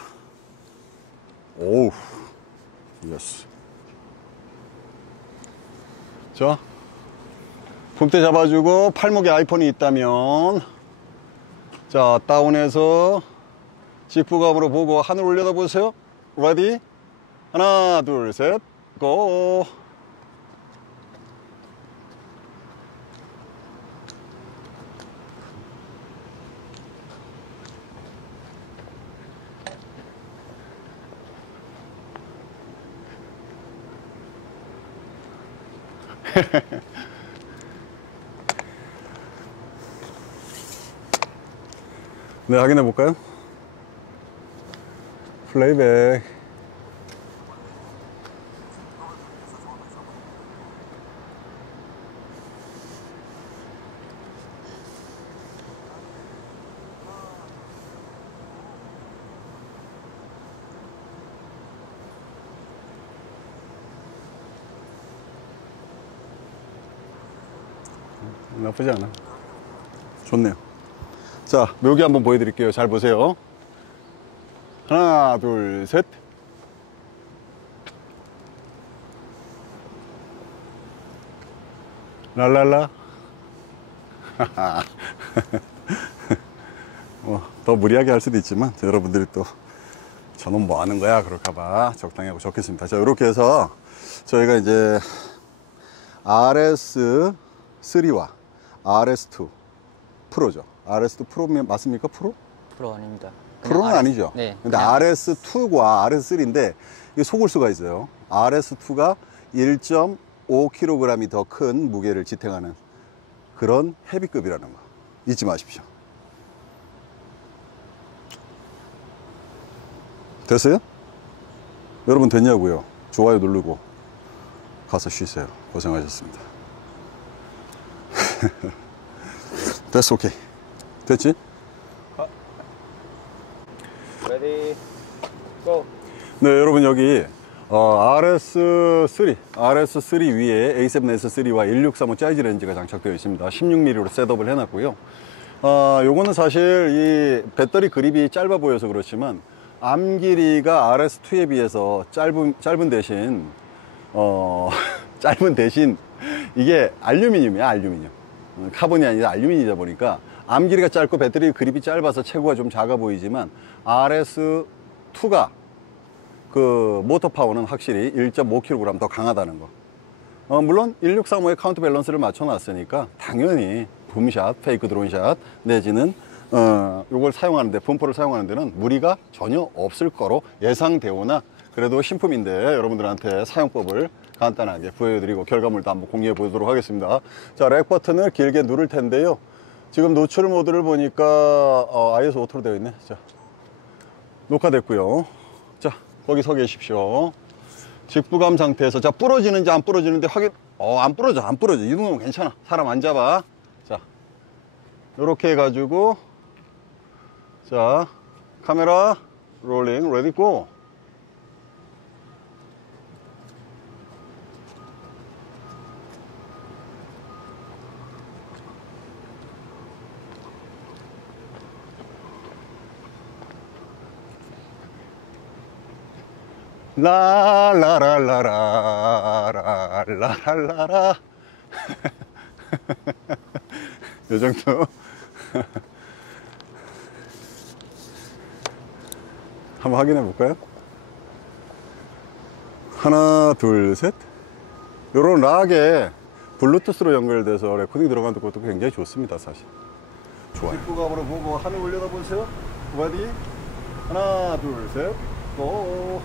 오우, 예스. 자, 붐대 잡아주고 팔목에 아이폰이 있다면 자, 다운해서 직부감으로 보고 하늘 올려다 보세요. 레디? 하나, 둘, 셋, 고! 네, 확인해 볼까요? 플레이백. 나쁘지 않아. 좋네요. 자, 묘기 한번 보여드릴게요. 잘 보세요. 하나, 둘, 셋. 랄랄라. 더 무리하게 할 수도 있지만 여러분들이 또 저놈 뭐 하는 거야 그럴까봐 적당히 하고 적겠습니다. 자, 이렇게 해서 저희가 이제 RS3와 RS2 프로죠. RS2 프로 맞습니까? 프로? 프로 아닙니다. 프로는 그냥 아니죠. 네. 근데 그냥 RS2과 RS3인데 이게 속을 수가 있어요. RS2가 1.5kg이 더 큰 무게를 지탱하는 그런 헤비급이라는 거 잊지 마십시오. 됐어요? 여러분 됐냐고요? 좋아요 누르고 가서 쉬세요. 고생하셨습니다. 됐어, 오케이. 됐지? 레디 고. 네, 여러분 여기 RS3 위에 A7S3와 1635 사이즈 렌즈가 장착되어 있습니다. 16mm로 셋업을 해놨고요. 요거는 사실 이 배터리 그립이 짧아 보여서 그렇지만 암 길이가 RS2에 비해서 짧은 대신 짧은 대신 이게 알루미늄이야, 알루미늄. 카본이 아니라 알루미늄이다 보니까 암 길이가 짧고 배터리 그립이 짧아서 체구가 좀 작아 보이지만 RS2가 그 모터 파워는 확실히 1.5kg 더 강하다는 거. 물론 1635의 카운트 밸런스를 맞춰 놨으니까 당연히 붐샷, 페이크 드론샷 내지는 요걸 사용하는데, 분포를 사용하는 데는 무리가 전혀 없을 거로 예상되오나 그래도 신품인데 여러분들한테 사용법을 간단하게 보여드리고 결과물도 한번 공유해 보도록 하겠습니다. 자, 렉 버튼을 길게 누를 텐데요. 지금 노출 모드를 보니까 IS 오토로 되어 있네. 자, 녹화됐고요. 자, 거기 서 계십시오. 직부감 상태에서, 자, 부러지는지 안 부러지는지 확인. 안 부러져, 안 부러져. 이 정도면 괜찮아. 사람 안 잡아. 자, 요렇게 해가지고, 자, 카메라 롤링 레디 고. 라라라라라라라라라 요 정도. 한번 확인해 볼까요? 하나, 둘, 셋. 요런 락에 블루투스로 연결돼서 레코딩 들어가는 것도 굉장히 좋습니다, 사실. 좋아요. 직구감으로 보고 하늘 올려다 보세요. 바디. 하나, 둘, 셋. 고.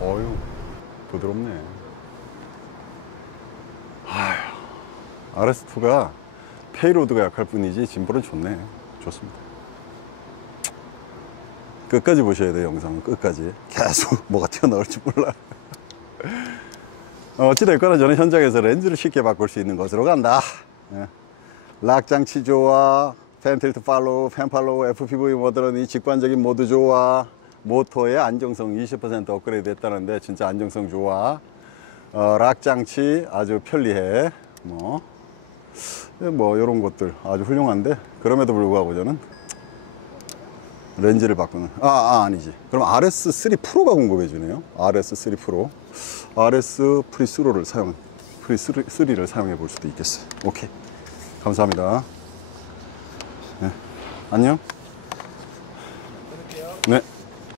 어휴, 부드럽네. 아휴, RS2가 페이로드가 약할 뿐이지 짐볼은 좋네. 좋습니다. 끝까지 보셔야 돼요. 영상은 끝까지 계속 뭐가 튀어나올지 몰라. 어찌됐거나 저는 현장에서 렌즈를 쉽게 바꿀 수 있는 것으로 간다. 락 장치 좋아, 팬 틸트 팔로우, 팬 팔로우, FPV 모드는 이 직관적인 모드 좋아, 모터의 안정성 20% 업그레이드 했다는데 진짜 안정성 좋아. 락 장치 아주 편리해. 뭐 이런 것들 아주 훌륭한데, 그럼에도 불구하고 저는 렌즈를 바꾸는, 아니지. 그럼 RS3 프로가 공급해 주네요. RS3 프로. RS 프리3를 사용해 볼 수도 있겠어요. 오케이. 감사합니다. 네. 안녕. 끊을게요. 네.